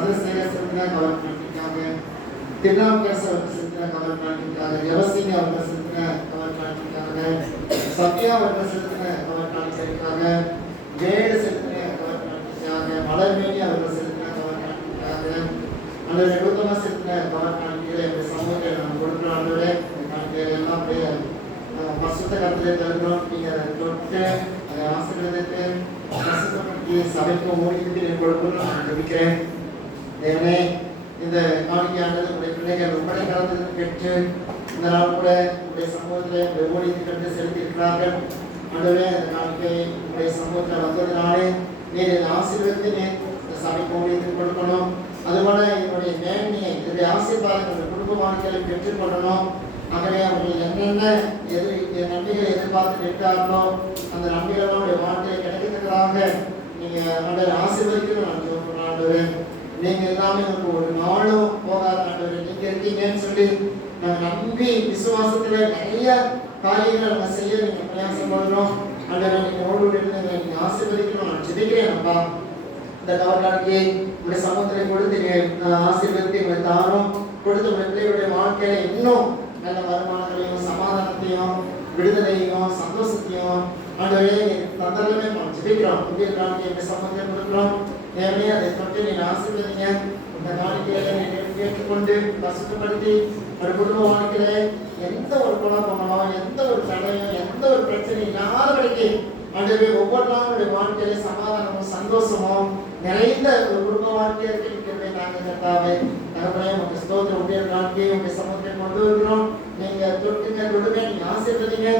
Chandrasekhar செலுத்தின cover பண்ணியிருக்காங்க. திருநாவுக்கரசு அவர்கள் செலுத்தின cover பண்ணியிருக்காங்க. ஜெபசிங் அவர்கள் செலுத்தின கவர் பண்ணியிருக்காங்க. சத்யா அவர்கள் செலுத்தின கவர் பண்ணியிருக்காங்க. ஜெயடு செலுத்தின கவர் பண்ணியிருக்காங்க. மலர்மேனி அவர்கள் செலுத்தின கவர் பண்ணியிருக்காங்க. அந்த நெடுத்தமா செலுத்தின கவர் பண்ணிக்கிற இந்த சமூகத்தை நாம் கொடுக்குற ஆண்டவரே எல்லாம் அப்படியே பசுத்த கருத்துல தருகிறோம். நீங்கள் அதை தொட்டு அதை ஆசீர்வதித்து பசுத்தப்படுத்தி சபைக்கு மூலிக்கு கொடுக்கணும் நான் ஜெபிக்கிறேன். தேவனே, இந்த காணிக்கையானது உடைய பிள்ளைகள் ரொம்ப கலந்து பெற்று இந்த நாள் கூட உடைய சமூகத்தில் ஊழியத்தை கண்டு செலுத்தியிருக்கிறார்கள். ஆண்டவரே, அந்த காணிக்கை உடைய சமூகத்தில் வந்ததுனாலே நீர் இதை ஆசீர்வதித்து இந்த சபைக்கு ஊழியத்தை கொடுக்கணும். அதுபோல என்னுடைய மேன்மையை என்னுடைய ஆசீர்வாதங்கள் குடும்ப வாழ்க்கையை பெற்றுக்கொள்ளணும். ஆகவே அவர்கள் என்னென்ன நன்மைகளை எதிர்பார்த்து நிற்கிறார்களோ அந்த நன்மைகளுடைய வாழ்க்கையை கிடைக்கிறதுக்காக நீங்கள் ஆசீர்வதிக்கணும். நான் சொல்றேன், நீங்க எல்லாமே ஒரு நாளும் போகாத ஆண்டவரே, நீங்க இருக்கீங்கன்னு சொல்லி நாங்கள் நம்பி விசுவாசத்துல நிறைய காரியங்களை நம்ம செய்ய நீங்க பிரயாசம் பண்ணுறோம். ஆண்டவரே, நீங்க ஓடு நீங்க ஆசீர்வதிக்கணும். நான் ஜெபிக்கிறேன். அப்பா, இந்த கவர்காணியை உடைய சமூகத்திலே கொடுத்து ஆசீர்வதித்து எங்களை தாரும் கொடுத்த பிள்ளைகளுடைய வாழ்க்கையில இன்னும் நல்ல வருமானங்களையும் சமாதானத்தையும் விடுதலையும் சந்தோஷத்தையும் ஆண்டவரே தந்தரமே ஜெபிக்கிறோம். புதிய காணிக்கை எங்கள் சமூகத்தை கொடுக்குறோம். தேவையே அதை தொட்டு நீ ஆசீர்வதிங்க. இந்த காணிக்கையில நீ கேட்டுக்கொண்டு பசுப்படுத்தி ஒரு குடும்ப வாழ்க்கையில எந்த ஒரு குழப்பமோ எந்த ஒரு தடையோ எந்த ஒரு பிரச்சனையும் இல்லாதபடிக்கு ஆண்டவரே ஒவ்வொரு நாளுடைய வாழ்க்கையில சமாதானமும் சந்தோஷமும் நிறைந்த ஒரு குடும்ப வாழ்க்கையை இருக்கிறதை நாங்கள் கர்த்தாவே தகவலே உங்க ஸ்தோத்திரம் உடைய வாழ்க்கையை உங்க சமூகத்தை கொண்டு வருகிறோம். நீங்க தொட்டுங்க தொடுங்க, நீங்க ஆசீர்வதிங்க.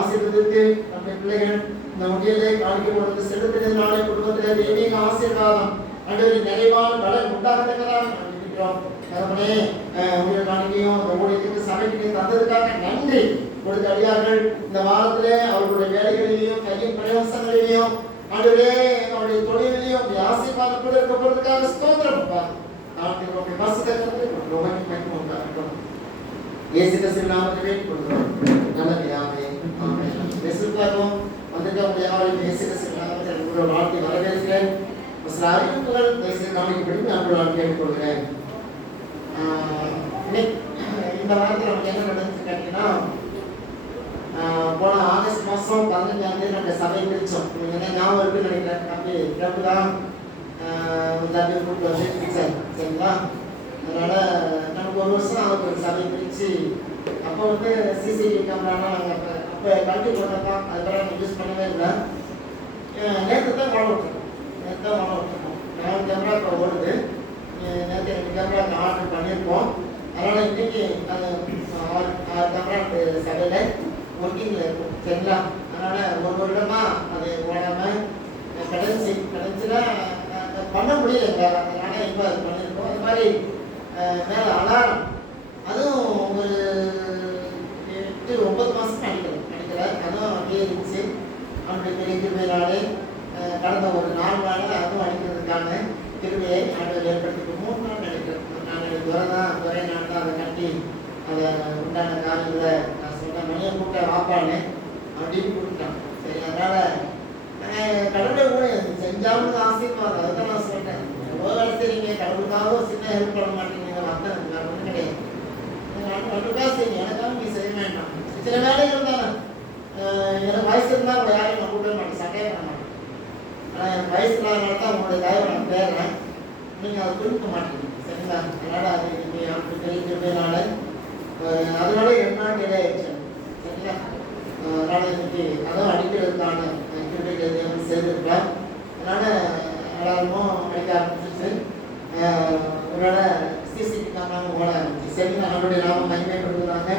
ஆசீர்வதித்து நம்முடைய பிள்ளைகள் இந்த உடையிலே காணிக்கை கொடுத்து செலுத்தினதுனாலே குடும்பத்திலே தெய்வீக ஆசீர்வாதம் ஆண்டவரே நிறைவான பலன் உண்டாகத்தக்கதாக நாங்கள் இருக்கிறோம். தகவலே உடைய காணிக்கையும் இந்த ஊழியத்துக்கு சபைக்கு தந்ததுக்காக நன்றி. கொடுத்த அடியார்கள் இந்த வாரத்திலே அவர்களுடைய வேலைகளிலேயும் கையின் பிரயோசங்களிலேயும் ஆண்டவரே அவருடைய தொழிலையும் ஆசீர்வாதத்தோடு இருக்க போறதுக்காக ஸ்தோத்திரம். நாட்டுடைய பசுத்தத்தை இயேசு கிறிஸ்து நாமத்தில் வேண்டிக் கொள்கிறோம். நல்லதாகவே ஆமென். விசுவாசம் வந்துட்டு உடைய யாரையும் இயேசு கிறிஸ்து நாமத்தில் ஒரு வார்த்தை வரவேற்கிறேன். சில அறிவிப்புகள் இயேசு நாமத்தின்படி நான் கேட்டுக்கொள்கிறேன். இந்த வாரத்தில் நமக்கு என்ன நடந்துச்சு கேட்டீங்கன்னா, போன ஆகஸ்ட் மாதம் 15ஆம் தேதி நம்ம சபை பிரித்தோம். ஞாபகம் இருக்குன்னு நினைக்கிறேன். அப்படி கிளம்பு தான் தம்பி கூப்பிட்டு வந்து பிரிச்சார். சரிங்களா? அதனால் நமக்கு ஒரு வருஷம் அவருக்கு ஒரு சபை பிரித்து அப்போ வந்து சிசிடிவி கேமராலாம் நாங்கள் அப்போ கல்வி போட்டோம். அதுக்கப்புறம் நம்ம யூஸ் பண்ணவே இல்லை. நேற்று தான் வாழ விட்டுருக்கோம். நேற்று தான் வாழ விட்டுருக்கோம். 4 கேமரா இப்போ ஓடுது. நேற்று 2 கேமரா ஆர்டர் பண்ணியிருக்கோம். அதனால் இன்றைக்கி அது 6 கேமரா சபையில் ஒர்க்கிங்கில் இருக்கும். சரிங்களா? அதனால் ஒரு வருடமாக அது ஓடாமல் கடைசியில் பண்ண முடியல எங்களால். அதனால் இப்போ அது பண்ணியிருக்கோம். அது மாதிரி மேலே அலாரம் அதுவும் ஒரு 8-9 மாதம் நினைக்கல. அதுவும் அப்படியே இருந்துச்சு. அவனுடைய பெரிய திருமையினாலே கடந்த ஒரு 4 நாளில் அதுவும் அடிக்கிறதுக்கான திருமையை ஆண்டவர் ஏற்படுத்திட்டு 3 நாள் நினைக்கிறேன். நான் துறை நாள் தான் அதை கட்டி அதை உண்டான காரியங்களை நான் சொன்னேன். மணியை கூப்பிட்ட வாப்பான்னு அப்படின்னு கூப்பிட்டான். சரி, அதனால் கடவுளை ஊழியம் செஞ்சாலும் ஆசீர்வாதம். அதுதான் நான் சொல்லிட்டேன். எவ்வளோ வேலை செய்றீங்க, கடவுளுக்காக ஒரு சின்ன ஹெல்ப் பண்ண மாட்டேங்க. வந்தேன் வேறு ஒன்றும் கிடையாது. கடவுளுக்காக செய்யுங்க, எனக்காக நீ செய்ய வேண்டாம். சில வேலைகள் தானே. எனக்கு வயசு இருந்தால் உங்களை யாரையும் நான் கூப்பிட மாட்டேன், சட்டையே பண்ண மாட்டேன். ஆனால் எனக்கு வயசு இல்லாதனால தான் உங்களுடைய தயவை நான் பேர்றேன். நீங்கள் அதை குறிக்க மாட்டீங்க. சரிங்களா? அதனால் அது நீங்கள் அவனுக்கு தெரிஞ்சதுனால அதனால 2 நாள் டிலே ஆயிடுச்சு. சரிங்களா? அதனால் இன்னைக்கு அதுவும் அடிக்கிறதுக்கான கிரிக்கெட் செய்திருக்கலாம். அதனால் எல்லாருமும் அடிக்க ஆரம்பிச்சிச்சு. உங்களோட சிசிடிவி கேமராவும் ஓட ஆரம்பிச்சு. சரிங்களா? அவனுடைய நாம மகிமைப்படுத்துகிறாங்க.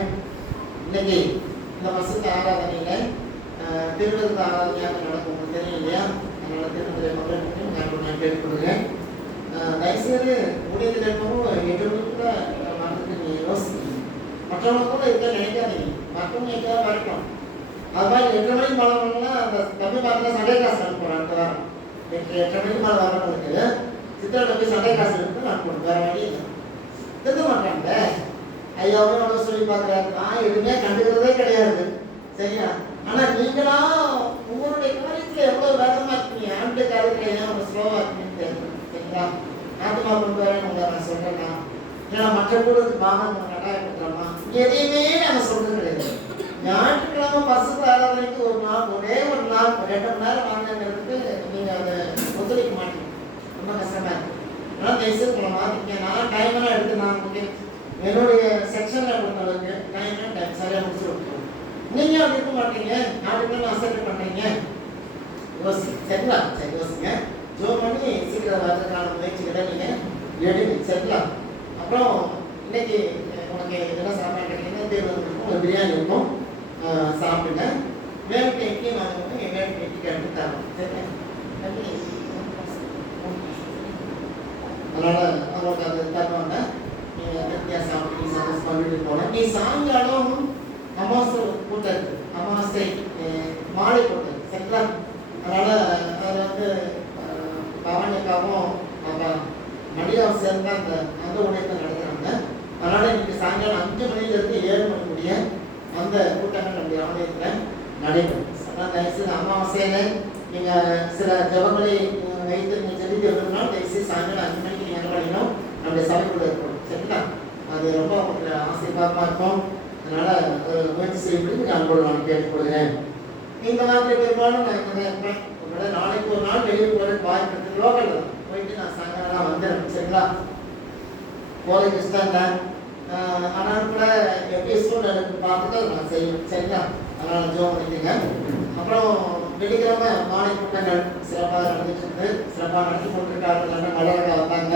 இன்னைக்கு இந்த பசுத்த ஆராதனையில் திருவிழா ஆராதனையாக நடக்கும். உங்களுக்கு தெரியும் இல்லையா? அதனால் திருவிழா மக்களுக்கு நான் கேட்டுக்கொள்கிறேன். தயவுசெய்து ஊழியத்தில் இருக்கவும் 8 மணிக்குள்ள மறந்துட்டு நீங்கள் யோசிக்கணும். மற்றவங்க கூட இருக்க நினைக்காதீங்க. மற்றவங்க எங்கேயாவது வரட்டும். அது மாதிரி 8 மணிக்கு மேலே வரணும்னா அந்த தமிழ் மாதத்தில் சண்டே கிளாஸ் அனுப்புகிறோம். அடுத்த வாரம் 8 மணிக்கு மேலே வரவங்களுக்கு சித்திரத்தை போய் சண்டே கிளாஸ் எடுத்து அனுப்பணும். வேறு வழி இல்லை. திருத்த மாட்டாங்க. ஐயாவும் எவ்வளோ சொல்லி பார்க்குறாரு. நான் எதுவுமே கண்டுக்கிறதே கிடையாது. சரியா? ஆனால் நீங்களா உங்களுடைய காரியத்தில் எவ்வளோ வேகமாக இருக்கீங்க, ஆண்டு காரியத்தில் ஏன் அவங்க ஸ்லோவாக இருக்கீங்கன்னு தெரியும். சரிங்களா? நாத்துமா கொண்டு வரேன் உங்களை நான் சொல்றேன்னா, ஏன்னா மற்ற கூடத்துக்கு வாங்க நம்ம கட்டாயப்படுத்துறோமா, எதையுமே நாங்கள் சொல்றது கிடையாது. ஞாயிற்றுக்கிழமை பசுக்கு ஆராதனைக்கு ஒரு நாள், ஒரே ஒரு நாள் 2 மணி நேரம் வாங்கினதுக்கு நீங்கள் அதை ஒத்துழைக்க மாட்டீங்க, ரொம்ப கஷ்டமா இருக்கு. அதனால் தயவுசெய்து உங்களை மாற்றிக்க. நான் டைமெல்லாம் எடுத்து நான் உங்களுக்கு என்னுடைய செக்ஷனில் பொறுத்தளவுக்கு டைம் சரியாக முடிச்சு விட்டுருவோம். நீங்கள் அப்படி இருக்க மாட்டீங்க, ஞாயிற்றுக்கிழமை அசைட் பண்ணுறீங்க, யோசிங்க சரிங்களா? சரி யோசிங்க, ஜோ பண்ணி சீக்கிரம் வரதுக்கான முயற்சிகளை நீங்கள் எடுங்க சரிங்களா? அப்புறம் இன்னைக்கு உனக்கு இதெல்லாம் சாப்பாடு கிடைக்குன்னா தேர்வு இருக்கும், ஒரு பிரியாணி இருக்கும், சாப்பிடுங்க. வேலைக்கு இட்லி வாங்கிட்டு என் வேலைக்கு இட்லி கட்டி தரோம் சரிங்க. அதனால் அவங்களுக்கு அது தருவாங்க, நீங்கள் திருப்தியாக சாப்பிட்டு சந்தோஷமாக வீட்டுக்கு போனேன். நீ சாயங்காலம் அமாவாசை கூட்டம் இருக்குது, அமாவாசை மாலை கூட்டம் சரிங்களா? அதனால் அதில் வந்து பவானிக்காவும் மடியாவும் சேர்ந்து அந்த உடையத்தை நடத்துகிறாங்க. அதனால் இன்னைக்கு சாயங்காலம் 5 மணிலேருந்து 7 மணி முடிய அந்த கூட்டங்கள் நம்முடைய ஆலயத்தில் நடைபெறும். அதனால் தயவுசெய்து அமாவாசையில் நீங்கள் சில ஜபங்களை வைத்து நீங்கள் ஜெபிக்க விரும்பினால் தயவுசெய்து சாயங்காலம் 5 மணிக்கு நீங்கள் என்ன பண்ணிக்கணும், நம்முடைய சபைக்குள்ள இருக்கணும் சரிங்களா? அது ரொம்ப உங்களுக்கு ஆசீர்வாதமாக இருக்கும். அதனால் முயற்சி செய்யப்படி நான் அன்போடு நான் கேட்டுக்கொள்கிறேன். இந்த மாதிரி பெரும்பாலும் நான் இங்கே தான் இருப்பேன். உங்களோட நாளைக்கு ஒரு நாள் வெளியே போகிறதுக்கு வாய்ப்பு இருக்குது, லோக்கல் போயிட்டு நான் சாயங்காலம் வந்துடுறேன் சரிங்களா? போகிறதுக்கு இஷ்டம் இல்லை, ஆனால் கூட எப்படி சூழ்நிலைக்கு பார்த்துட்டு நான் செய்வேன் சரிங்களா? அதனால் ஜோம் பண்ணிக்கங்க. அப்புறம் வெள்ளிக்கிழமை மாலை கூட்டங்கள் சிறப்பாக நடந்துட்டு இருந்து சிறப்பாக நடத்தி கொண்டிருக்காங்க. மலரக்கா வந்தாங்க,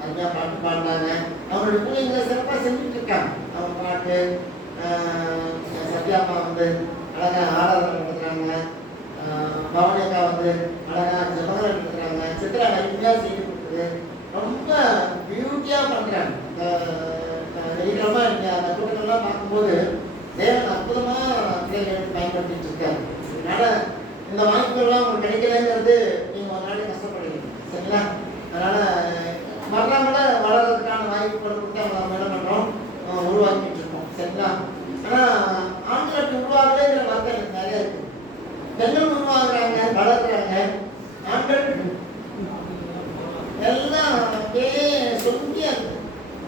அருமையாக பாட்டு பாடினாங்க, அவங்களுடைய பிள்ளைங்களை சிறப்பாக செஞ்சுட்டு இருக்காங்க. அவங்க பாட்டு சத்யாமா வந்து அழகாக ஆராதனை நடத்துகிறாங்க, பவனியக்கா வந்து அழகாக ஜபங்களை நடத்துகிறாங்க, சித்திரா அருமையாக செய்து கொடுக்குது, ரொம்ப பியூட்டியாக பண்ணுறாங்க. வெள்ளிக்கிழமை நீங்கள் அந்த கூட்டங்கள்லாம் பார்க்கும்போது தேவன் அற்புதமாக பிள்ளைகள் பயன்படுத்திட்டு இருக்காரு. அதனால் இந்த வாய்ப்புகள்லாம் உங்களுக்கு கிடைக்கலங்கிறது நீங்கள் ஒரு நாளைக்கு கஷ்டப்படுவீங்க சரிங்களா? அதனால் மரணங்களை வளர்கிறதுக்கான வாய்ப்புகள் கொடுத்து அவங்க என்ன பண்ணுறோம், உருவாக்கிட்டு இருக்கோம் சரிங்களா? ஆனால் ஆண்களுக்கு உருவாகலேங்கிற வார்த்தை எனக்கு நிறைய இருக்குது. பெண்கள் உருவாகுறாங்க, வளர்க்குறாங்க, ஆண்கள் எல்லாம் அப்படியே சொல்லியா இருக்கு.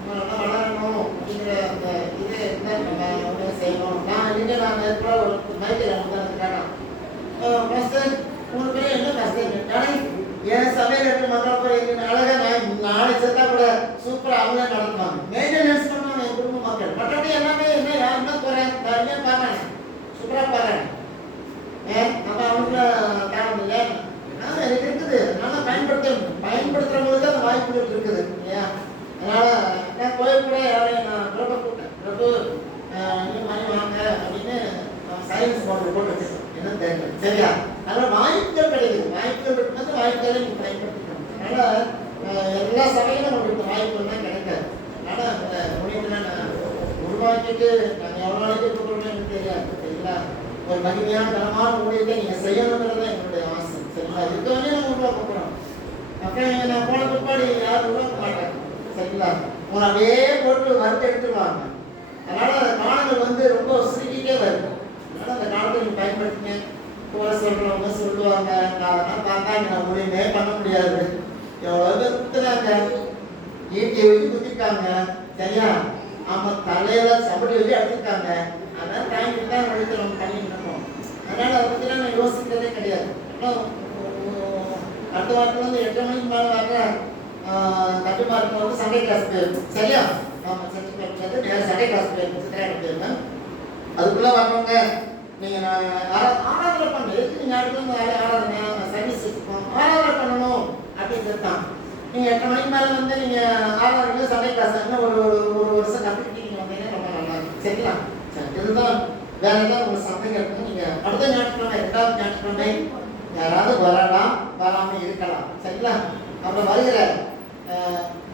நம்மளாம் வளரணும் அப்படிங்கிற அந்த இது இருந்தால் நம்ம செய்யணும். நான் நேரத்தில் ஒரு மைக்கில் வந்து கேட்டான், மாஸ்டர் உங்களுக்கு என்ன கஷ்டம்? ஆனால் என் சமையல் எப்படி மக்கள் போய் அழகாக நாளை சேர்த்தா கூட சூப்பராக அவங்களே நடத்துவாங்க, மெயின்டெனன்ஸ் பண்ணுவாங்க என் குடும்ப மக்கள். மற்றபடி எல்லாமே என்ன யாருமே போகிறேன் யாருமே பார்க்குறேன், சூப்பராக பார்க்குறேன். நம்ம அவங்கள காரணம் இல்லை, ஆனால் எனக்கு இருக்குது, அதனால் பயன்படுத்துகிறவங்களுக்கு அந்த வாய்ப்புகள் இருக்குது இல்லையா? அதனால் நான் கோயில் கூட யாரையும் நான் பிரபு கூப்பிட்டேன், பிரபு இன்னும் மணி வாங்க அப்படின்னு சயின்ஸ் போட்டு வச்சுருக்கேன், என்னன்னு தெரியல சரியா? அதனால் வாய்ப்புகள் கிடைக்குது, வாய்ப்புகள் இருக்கிறது வாய்ப்புகளை நீங்கள் பயன்படுத்திக்கணும். அதனால் எல்லா சபையிலும் உங்களுக்கு வாய்ப்புகள்லாம் கிடைக்காது. அதனால் அந்த மொழிகளை நான் உருவாக்கிட்டு நாங்கள் எவ்வளோ நாளைக்கு இருக்கணும்னு எனக்கு தெரியாது சரிங்களா? ஒரு மகிமையான தரமான ஊழியத்தை நீங்கள் செய்யணுங்கிறது என்னுடைய ஆசை சரிங்களா? இதுக்காகவே நம்ம உருவாக்க போகிறோம். அப்புறம் நான் போன பிற்பாடு யாரும் உருவாக்க மாட்டாங்க சரிங்களா? உங்களை அப்படியே போட்டு வறுத்து எடுத்துருவாங்க. அதனால் காலங்கள் வந்து ரொம்ப சுருக்கிட்டே வருது. அதனால் அந்த காலத்தை நீங்கள் பயன்படுத்திங்க. போல சொல்கிறவங்க சொல்லுவாங்க, அதெல்லாம் பார்த்தா நான் முடியுமே பண்ண முடியாது, எவ்வளோ பேர் குத்துறாங்க, ஈட்டியை வச்சு குத்திருக்காங்க சரியா? ஆமாம், தலையில் சபடி வச்சு அடிச்சிருக்காங்க. அதனால் தாங்கிட்டு தான் வழித்து நம்ம பண்ணிட்டு இருக்கோம். அதனால் அதை பற்றிலாம் நான் யோசிக்கிறதே கிடையாது. அடுத்த வாரத்தில் வந்து 8 மணிக்கு மேலே வர கட்டுமாருக்கு வந்து சண்டே கிளாஸ் போயிருக்கும் சரியா? ஆமாம், சர்டிஃபிகேட் நேரம் சண்டே கிளாஸ் போயிருக்கும், சித்திராயிட்டு போயிருந்தேன். அதுக்குள்ளே வரவங்க நீங்கள் ஆராதனை பண்ணணும், எதுக்கு நீங்கள் அடுத்து ஆராதனை சர்வீஸ் இருக்கும், ஆராதனை பண்ணணும் அப்படிங்கிறது தான். நீங்கள் 8 மணிக்கு மேலே வந்து நீங்கள் ஆராதனை சண்டே கிளாஸ் இன்னும் ஒரு வருஷம் கற்றுக்கிட்டு நீங்கள் வந்தீங்கன்னா ரொம்ப நல்லா இருக்கும் சரிங்களா? சரி, இதுதான் வேற ஏதாவது உங்களுக்கு சந்தேகம் இருக்குன்னு நீங்கள் அடுத்த ஞாயிற்றுக்கிழமை 2வது ஞாயிற்றுக்கிழமை யாராவது வரலாம், வராமல் இருக்கலாம் சரிங்களா? அப்புறம் வருகிற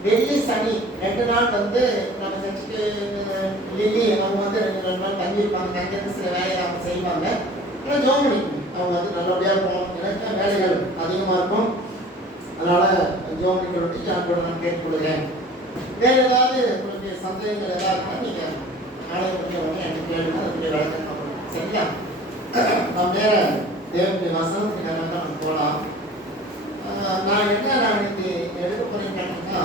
வெள்ளி சனி 2 நாள் வந்து நம்ம சர்ச்சுக்கு லில்லி அவங்க வந்து 2 நாள் தங்கியிருப்பாங்க, தங்கியிருந்து சில வேலையை அவங்க செய்வாங்க. ஆனால் ஜோம் பண்ணிக்கணும், அவங்க வந்து நல்லபடியாக போகணும், எனக்கு வேலைகள் அதிகமாக இருக்கும். அதனால் ஜோம் பண்ணிக்கிறோம் நான் கூட நான் கேட்டுக்கொள்கிறேன். வேறு ஏதாவது உங்களுக்கு சந்தேகங்கள் ஏதாவது இருந்தால் நீங்கள் நாளைய பற்றி உடனே எனக்கு கேளுங்க, அதுக்குரிய விளக்கம் பண்ணணும் சரிங்களா? நம்ம வேறு தேவனுடைய வசனத்துக்கு நம்ம போகலாம். நான் இன்னைக்கு எடுக்க போகிறேன்னு கேட்டீங்கன்னா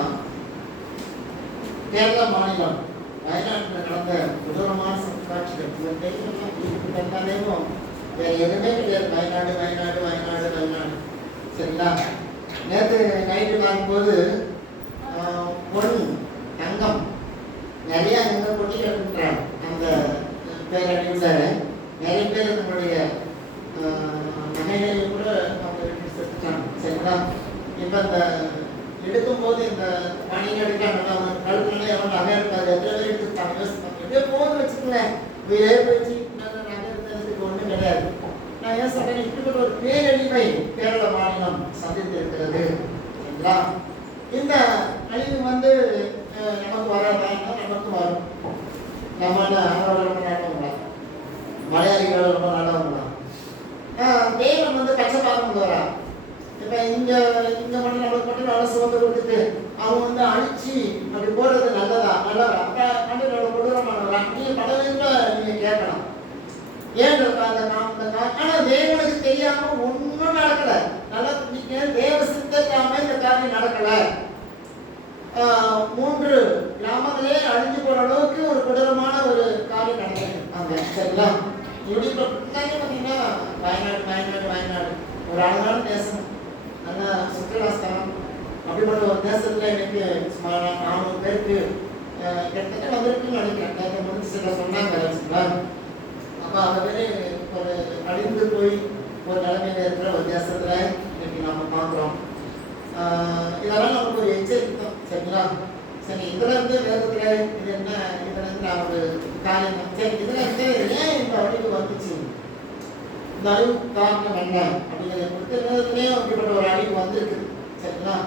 கேரளா மாநிலம் வயநாட்டில் நடந்த கொடூரமான காட்சிகள் தந்தாலேயும் வேற எதுவுமே கிடையாது. வயநாடு வயநாடு வயநாடு வயநாடு. சரிங்களா? நேற்று நைட்டு பார்க்கும்போது பொன் தங்கம் நிறைய அங்கே கொட்டி கிடக்குறாங்க. அந்த பேரழிவில் நிறைய பேர் நம்மளுடைய நகைகளை கூட அவங்க எடுத்து செலுத்தாங்க. சரிங்களா? இப்போ இந்த எடுக்கும்போது இந்த பணிகள் எடுக்காங்க கழுத்துனால எவ்வளோ நகை இருக்காது, எத்தனை பேர் எடுத்துட்டாங்க யோசிப்பாங்க. எப்படியோ போகுது வச்சுக்கோங்களேன், உயிரே போயிடுச்சு, நகை எடுத்ததுக்கு ஒன்றும் கிடையாது. நான் ஏன் சொல்றேன், இப்படிப்பட்ட ஒரு பேரழிவை கேரள மாநிலம் சந்தித்து இருக்கிறது. சரிங்களா? இந்த அழிவு நமக்கு வராதான், நமக்கு வரும். நம்ம ரொம்ப நல்லவங்களா, மலையாளிகள் ரொம்ப நல்லவங்களா? தேவன் கஷ்டப்பாக்க வரா. இப்போ இங்கே மட்டும் நம்மளுக்கு மட்டும் நல்லா சுமந்து கொடுத்துட்டு அவங்க அழிச்சு அப்படி போடுறது நல்லதா நல்லதா? அப்போ நம்மளோட கொடூரமானவரா? நீங்கள் பல விதத்தில் நீங்கள் கேட்கலாம். ஏன் ஆனால் தேவனுக்கு தெரியாம ஒன்றும் நடக்கலை. நல்லா தேவ சித்தத்தாம இந்த காரியம் நடக்கலை. 3 கிராமங்களே அழிஞ்சு போற அளவுக்கு ஒரு கொடூரமான ஒரு காரியம் நடந்தது. சரிங்களா? இப்படி பார்த்தீங்கன்னா வயநாடு வயநாடு வயநாடு ஒரு அழகான தேசம், நல்ல சுற்றுலாஸ்தலம். அப்படிப்பட்ட ஒரு தேசத்துல எனக்கு சுமார் 400 பேருக்கு கிட்டத்தட்ட வந்திருக்குன்னு நினைக்கிறேன். முடிஞ்சு சில சொன்னாங்க வச்சுங்களா. அப்போ அந்த மாதிரி ஒரு அழிந்து போய் ஒரு நிலைமையில இருக்கிற ஒரு தேசத்துல இன்னைக்கு நம்ம பார்க்குறோம். இதெல்லாம் நமக்கு ஒரு எச்சரிக்கை. சரிங்களா? சரி, இதுல இருந்து வேதத்துல இது என்ன, இதுல இருந்து நான் ஒரு காரியம் சரி, இதுல இருந்து ஏன் இந்த அழிவு வந்துச்சு, இந்த அழிவு காரணம் என்ன அப்படிங்கிறத பொறுத்து வேதத்துலேயும் அப்படிப்பட்ட ஒரு அழிவு வந்திருக்கு. சரிங்களா?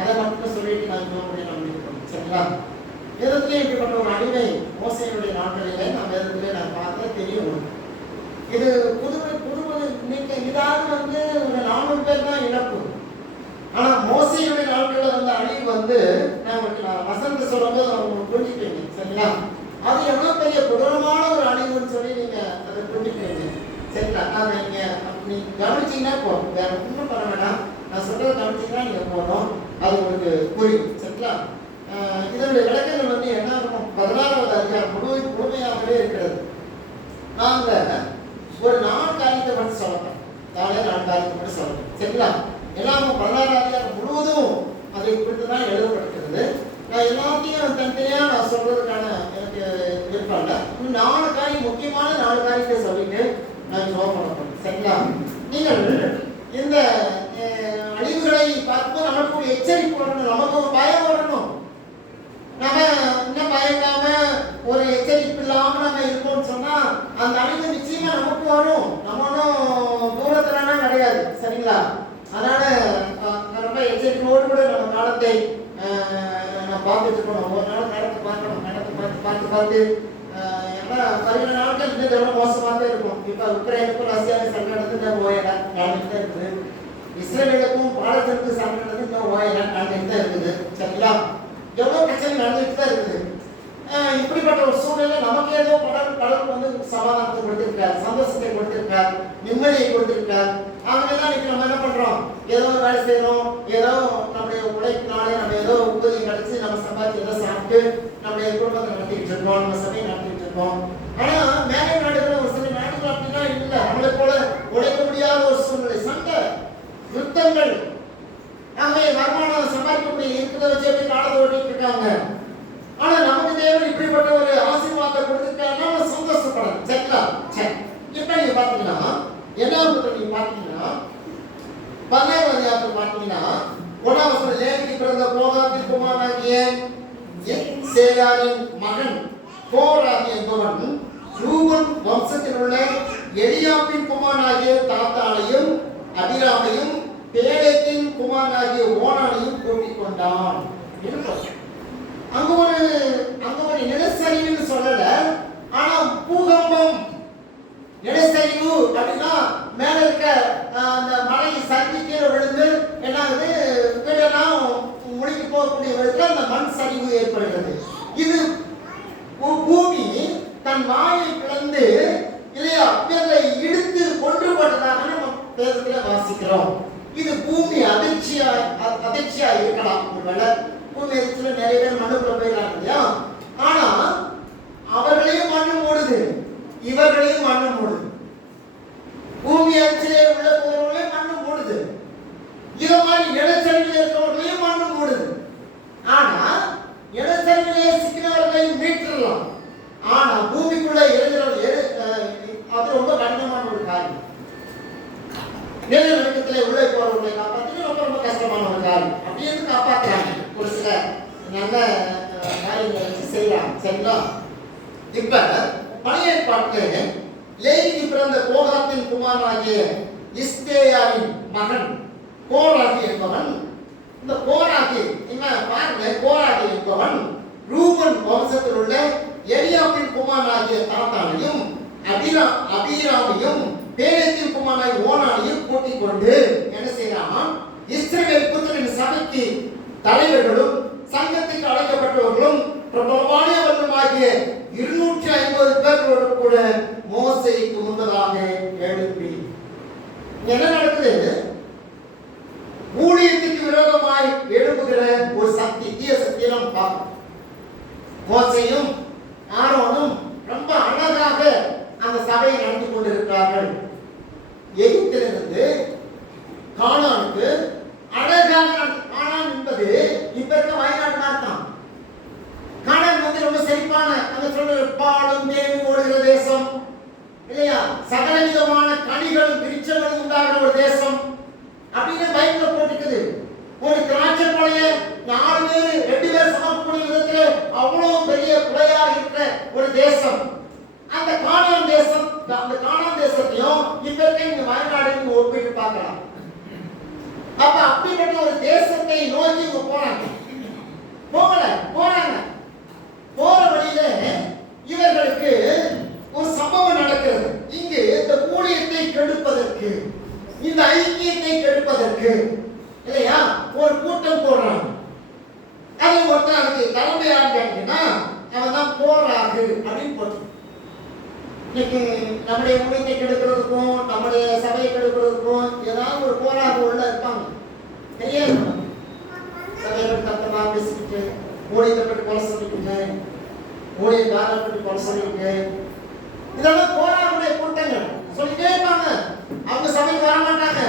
அதை மட்டும் சொல்லிட்டு நான் இன்னும் நம்பிக்கிறோம். சரிங்களா? வேதத்திலே இப்படிப்பட்ட ஒரு அழிவை மோசையினுடைய நாட்களிலே நாம் வேதத்திலே நான் பார்த்தா தெரியும். இது புது இன்னைக்கு இதாவது ஒரு 400 பேர் தான் இழப்பு. ஆனா மோசையுடைய நாட்களில் அழிவு நான் வசந்த சொல்லும்போது அவங்க புரிஞ்சுப்பீங்க. சரிங்களா? அது எவ்வளவு பெரிய கொடூரமான ஒரு அழிவுன்னு சொல்லி நீங்க அதை புரிஞ்சுப்பீங்க. சரிங்களா? அதை நீங்க கவனிச்சீங்கன்னா போதும், வேற ஒன்றும் பண்ண வேணாம். நான் சொல்றதை கவனிச்சீங்கன்னா நீங்க போதும், அது உங்களுக்கு புரியும். சரிங்களா? இதனுடைய விளக்கங்கள் என்ன இருக்கும்? 16வது அதிகாரம் முழுமையாகவே இருக்கிறது. நாங்க ஒரு 4 காரியத்தை மட்டும் சொல்லணும். 4 காரியத்தை மட்டும் சொல்லணும். சரிங்களா? எல்லாம் 16வது அதிகாரம் முழுவதும் அதை குறித்து தான் எழுதப்பட்டிருக்கிறது. நான் எல்லாத்தையும் தனித்தனியா நான் சொல்றதுக்கான எனக்கு விருப்பம் இல்லை. 4 காரியம், முக்கியமான 4 காரியத்தை சொல்லிட்டு நான் ஜோம் பண்ண போறேன். சரிங்களா? நீங்கள் இந்த அழிவுகளை பார்க்கும்போது நமக்கு ஒரு எச்சரிக்கை வரணும், நமக்கு ஒரு பயம் வரணும். நம்ம இன்னும் பயந்தாம ஒரு எச்சரிப்பு இல்லாம நம்ம இருக்கோம்னு சொன்னா அந்த அழிவு நிச்சயமா நமக்கு வரும். நம்ம ஒன்றும் தூரத்துலன்னா கிடையாது. சரிங்களா? அதனால ரொம்ப எச்சரிக்கையோடு கூட நம்ம காலத்தை நம்ம பார்த்துட்டு இருக்கணும். ஒரு நாள் நேரத்தை பார்க்கணும், பார்த்து ஏன்னா 17 நாட்கள் இன்னும் எவ்வளோ மோசமாக இருக்கும். இப்போ உக்ரைனுக்கும் ரஷ்யாவுக்கும் சண்டை நடந்து நடந்துட்டு தான் இருக்குது. இஸ்ரேலுக்கும் பாலத்திற்கும் சண்டை நடந்து இன்னும் நடந்துட்டு தான் இருக்குது. சரிங்களா? எவ்வளோ பிரச்சனை நடந்துட்டு தான் இருக்குது. இப்படிப்பட்ட ஒரு சூழ்நிலை நமக்கு ஏதோ கடவுள் சமாதானத்தை கொடுத்திருக்கார், சந்தோஷத்தை கொடுத்திருக்கார், நிம்மதியை கொடுத்திருக்கார். ஆகவேதான் இன்னைக்கு நம்ம என்ன பண்றோம், ஏதோ வேலை செய்யறோம், ஏதோ நம்முடைய உழைப்பினாலே நம்ம ஏதோ ஊதியம் கிடைச்சி நம்ம சம்பாதிச்சு ஏதோ சாப்பிட்டு நம்முடைய குடும்பத்தை நடத்திக்கிட்டு இருக்கோம், நம்ம சபையை நடத்திட்டு இருக்கோம். ஆனா மேலை நாடுகள் ஒரு சில நாடுகள் அப்படின்னா இல்லை, நம்மளை போல உழைக்க முடியாத ஒரு சூழ்நிலை, சண்டை, யுத்தங்கள், நம்ம வருமானம் சம்பாதிக்கக்கூடிய இருக்கிறத வச்சு எப்படி காலத்தை ஓட்டிட்டு இருக்காங்க. ஆனா நமக்கு தேவன் இப்படிப்பட்ட ஒரு ஆசீர்வாதத்தை கொடுத்துருக்காருன்னா சந்தோஷப்படணும். சரிங்களா? சரி, இப்ப நீங்க பாத்தீங்கன்னா எல்லாருக்கும் நீங்க பாத்தீங்கன்னா 17வது அதிகாரத்தை பாத்தீங்கன்னா 1ஆம் வசனம், லேவி பிறந்த கோகாத்தின் குமாரனாகிய சேயாரின் மகன் கோராகி என்பவன் ரூபன் வம்சத்தில் உள்ள எலியாப்பின் குமாரனாகிய தாத்தானையும் அபிராமையும் பேலேத்தின் குமாரனாகிய ஓனானையும் கூட்டிக் கொண்டான். அங்க ஒரு நிலச்சரிவுன்னு சொல்லல, ஆனா பூகம்பம். நிலச்சரிவு அப்படின்னா மேல இருக்க அந்த மலை சரிஞ்சு கீழே விழுந்து என்ன ஆகுது, கீழெல்லாம் முழுகி போகக்கூடிய விதத்துல அந்த மண் சரிவு ஏற்படுகிறது. இது பூமி தன் வாயை பிளந்து இல்லையா பேர்களை இழுத்து ஒன்றுபட்டதாக நம்ம பேரத்துல வாசிக்கிறோம். இது பூமி அதிர்ச்சியா இருக்கலாம். ஒருவேளை பூமி அதிர்ச்சியில நிறைய பேர் மண்ணுக்குள்ள போயிடறாங்க இல்லையா, நல்ல காரியங்களை வச்சு செய்யலாம். சரிங்களா? இப்ப பழைய ஏற்பாட்டில் லேவிக்கு பிறந்த கோகாத்தின் குமாரனாகிய இஸ்தேயாவின் மகன் கோராகி என்பவன், இந்த கோராகி என்ன பாருங்க, கோராகி என்பவன் ரூபன் வம்சத்தில் உள்ள எலியாபின் குமாரனாகிய தாத்தானையும் அபிராமையும் பேலேத்தின் குமாரனாகிய ஓனானையும் கூட்டிக் கொண்டு என்ன செய்யறான், இஸ்ரவேல் புத்திரரின் சபைக்கு தலைவர்களும் சங்கத்துக்கு அழைக்கப்பட்டவர்களும் பிரபலமானவர்களுமாகிய 250 பேர்களோடு கூட மோசேக்கு முன்பதாக எழுப்பி என்ன நடக்குது? ஊழியத்துக்கு விரோதமாய் எழுப்புகிற ஒரு சக்தி, தீய சக்தியை நாம் பார்க்கிறோம். மோசேயும் ஆரோனும் ரொம்ப அழகாக அந்த சபையை நடத்தி கொண்டிருக்கிறார்கள். எகிப்திலிருந்து கானானுக்கு அழகாக, கானான் என்பது இப்ப இருக்க வயநாடு தான். கானான் வந்து ரொம்ப செழிப்பான, அங்க சொல்ற பாலும் தேனும் ஓடுகிற தேசம் இல்லையா, சகல விதமான கனிகளும் விருட்சங்களும் உண்டாகிற ஒரு தேசம் அப்படின்னு பைபிள்ல போட்டுக்குது. ஒரு திராட்சை கொலைய 4 பேர் 2 பேர் சமக்கூடிய விதத்துல அவ்வளவு பெரிய குலையா இருக்கிற ஒரு தேசம் அந்த கானான் தேசம். அந்த கானான் தேசத்தையும் இப்ப இருக்க இந்த வயநாடு ஒப்பிட்டு பார்க்கலாம். அப்ப அப்படிப்பட்ட ஒரு தேசத்தை நோக்கி போறாங்க. போறாங்க. போற வழியில இவர்களுக்கு ஒரு சம்பவம் நடக்கிறது. இங்கு இந்த ஊழியத்தை கெடுப்பதற்கு, இந்த ஐக்கியத்தை கெடுப்பதற்கு இல்லையா ஒரு கூட்டம் போடுறாங்க. அது ஒருத்தன் அதுக்கு தலைமையான்னு கேட்டீங்கன்னா அவன் தான் கோராகு அப்படின்னு போட்டு. இன்னைக்கு நம்முடைய ஊழியத்தை கெடுக்கிறதுக்கும் நம்முடைய சபையை கெடுக்கிறதுக்கும் ஏதாவது ஒரு கோராகு உள்ள இருப்பாங்க. தெரியாது, சபையை தத்தமா பேசிக்கிட்டு ஊழியத்தை பற்றி கொலை சொல்லிக்கிட்டு ஊழியக்காரரை பற்றி கொலை சொல்லிக்கிட்டு இதெல்லாம் கோராகுடைய கூட்டங்கள் சொல்லிட்டே இருப்பாங்க. அவங்க சபைக்கு வர மாட்டாங்க.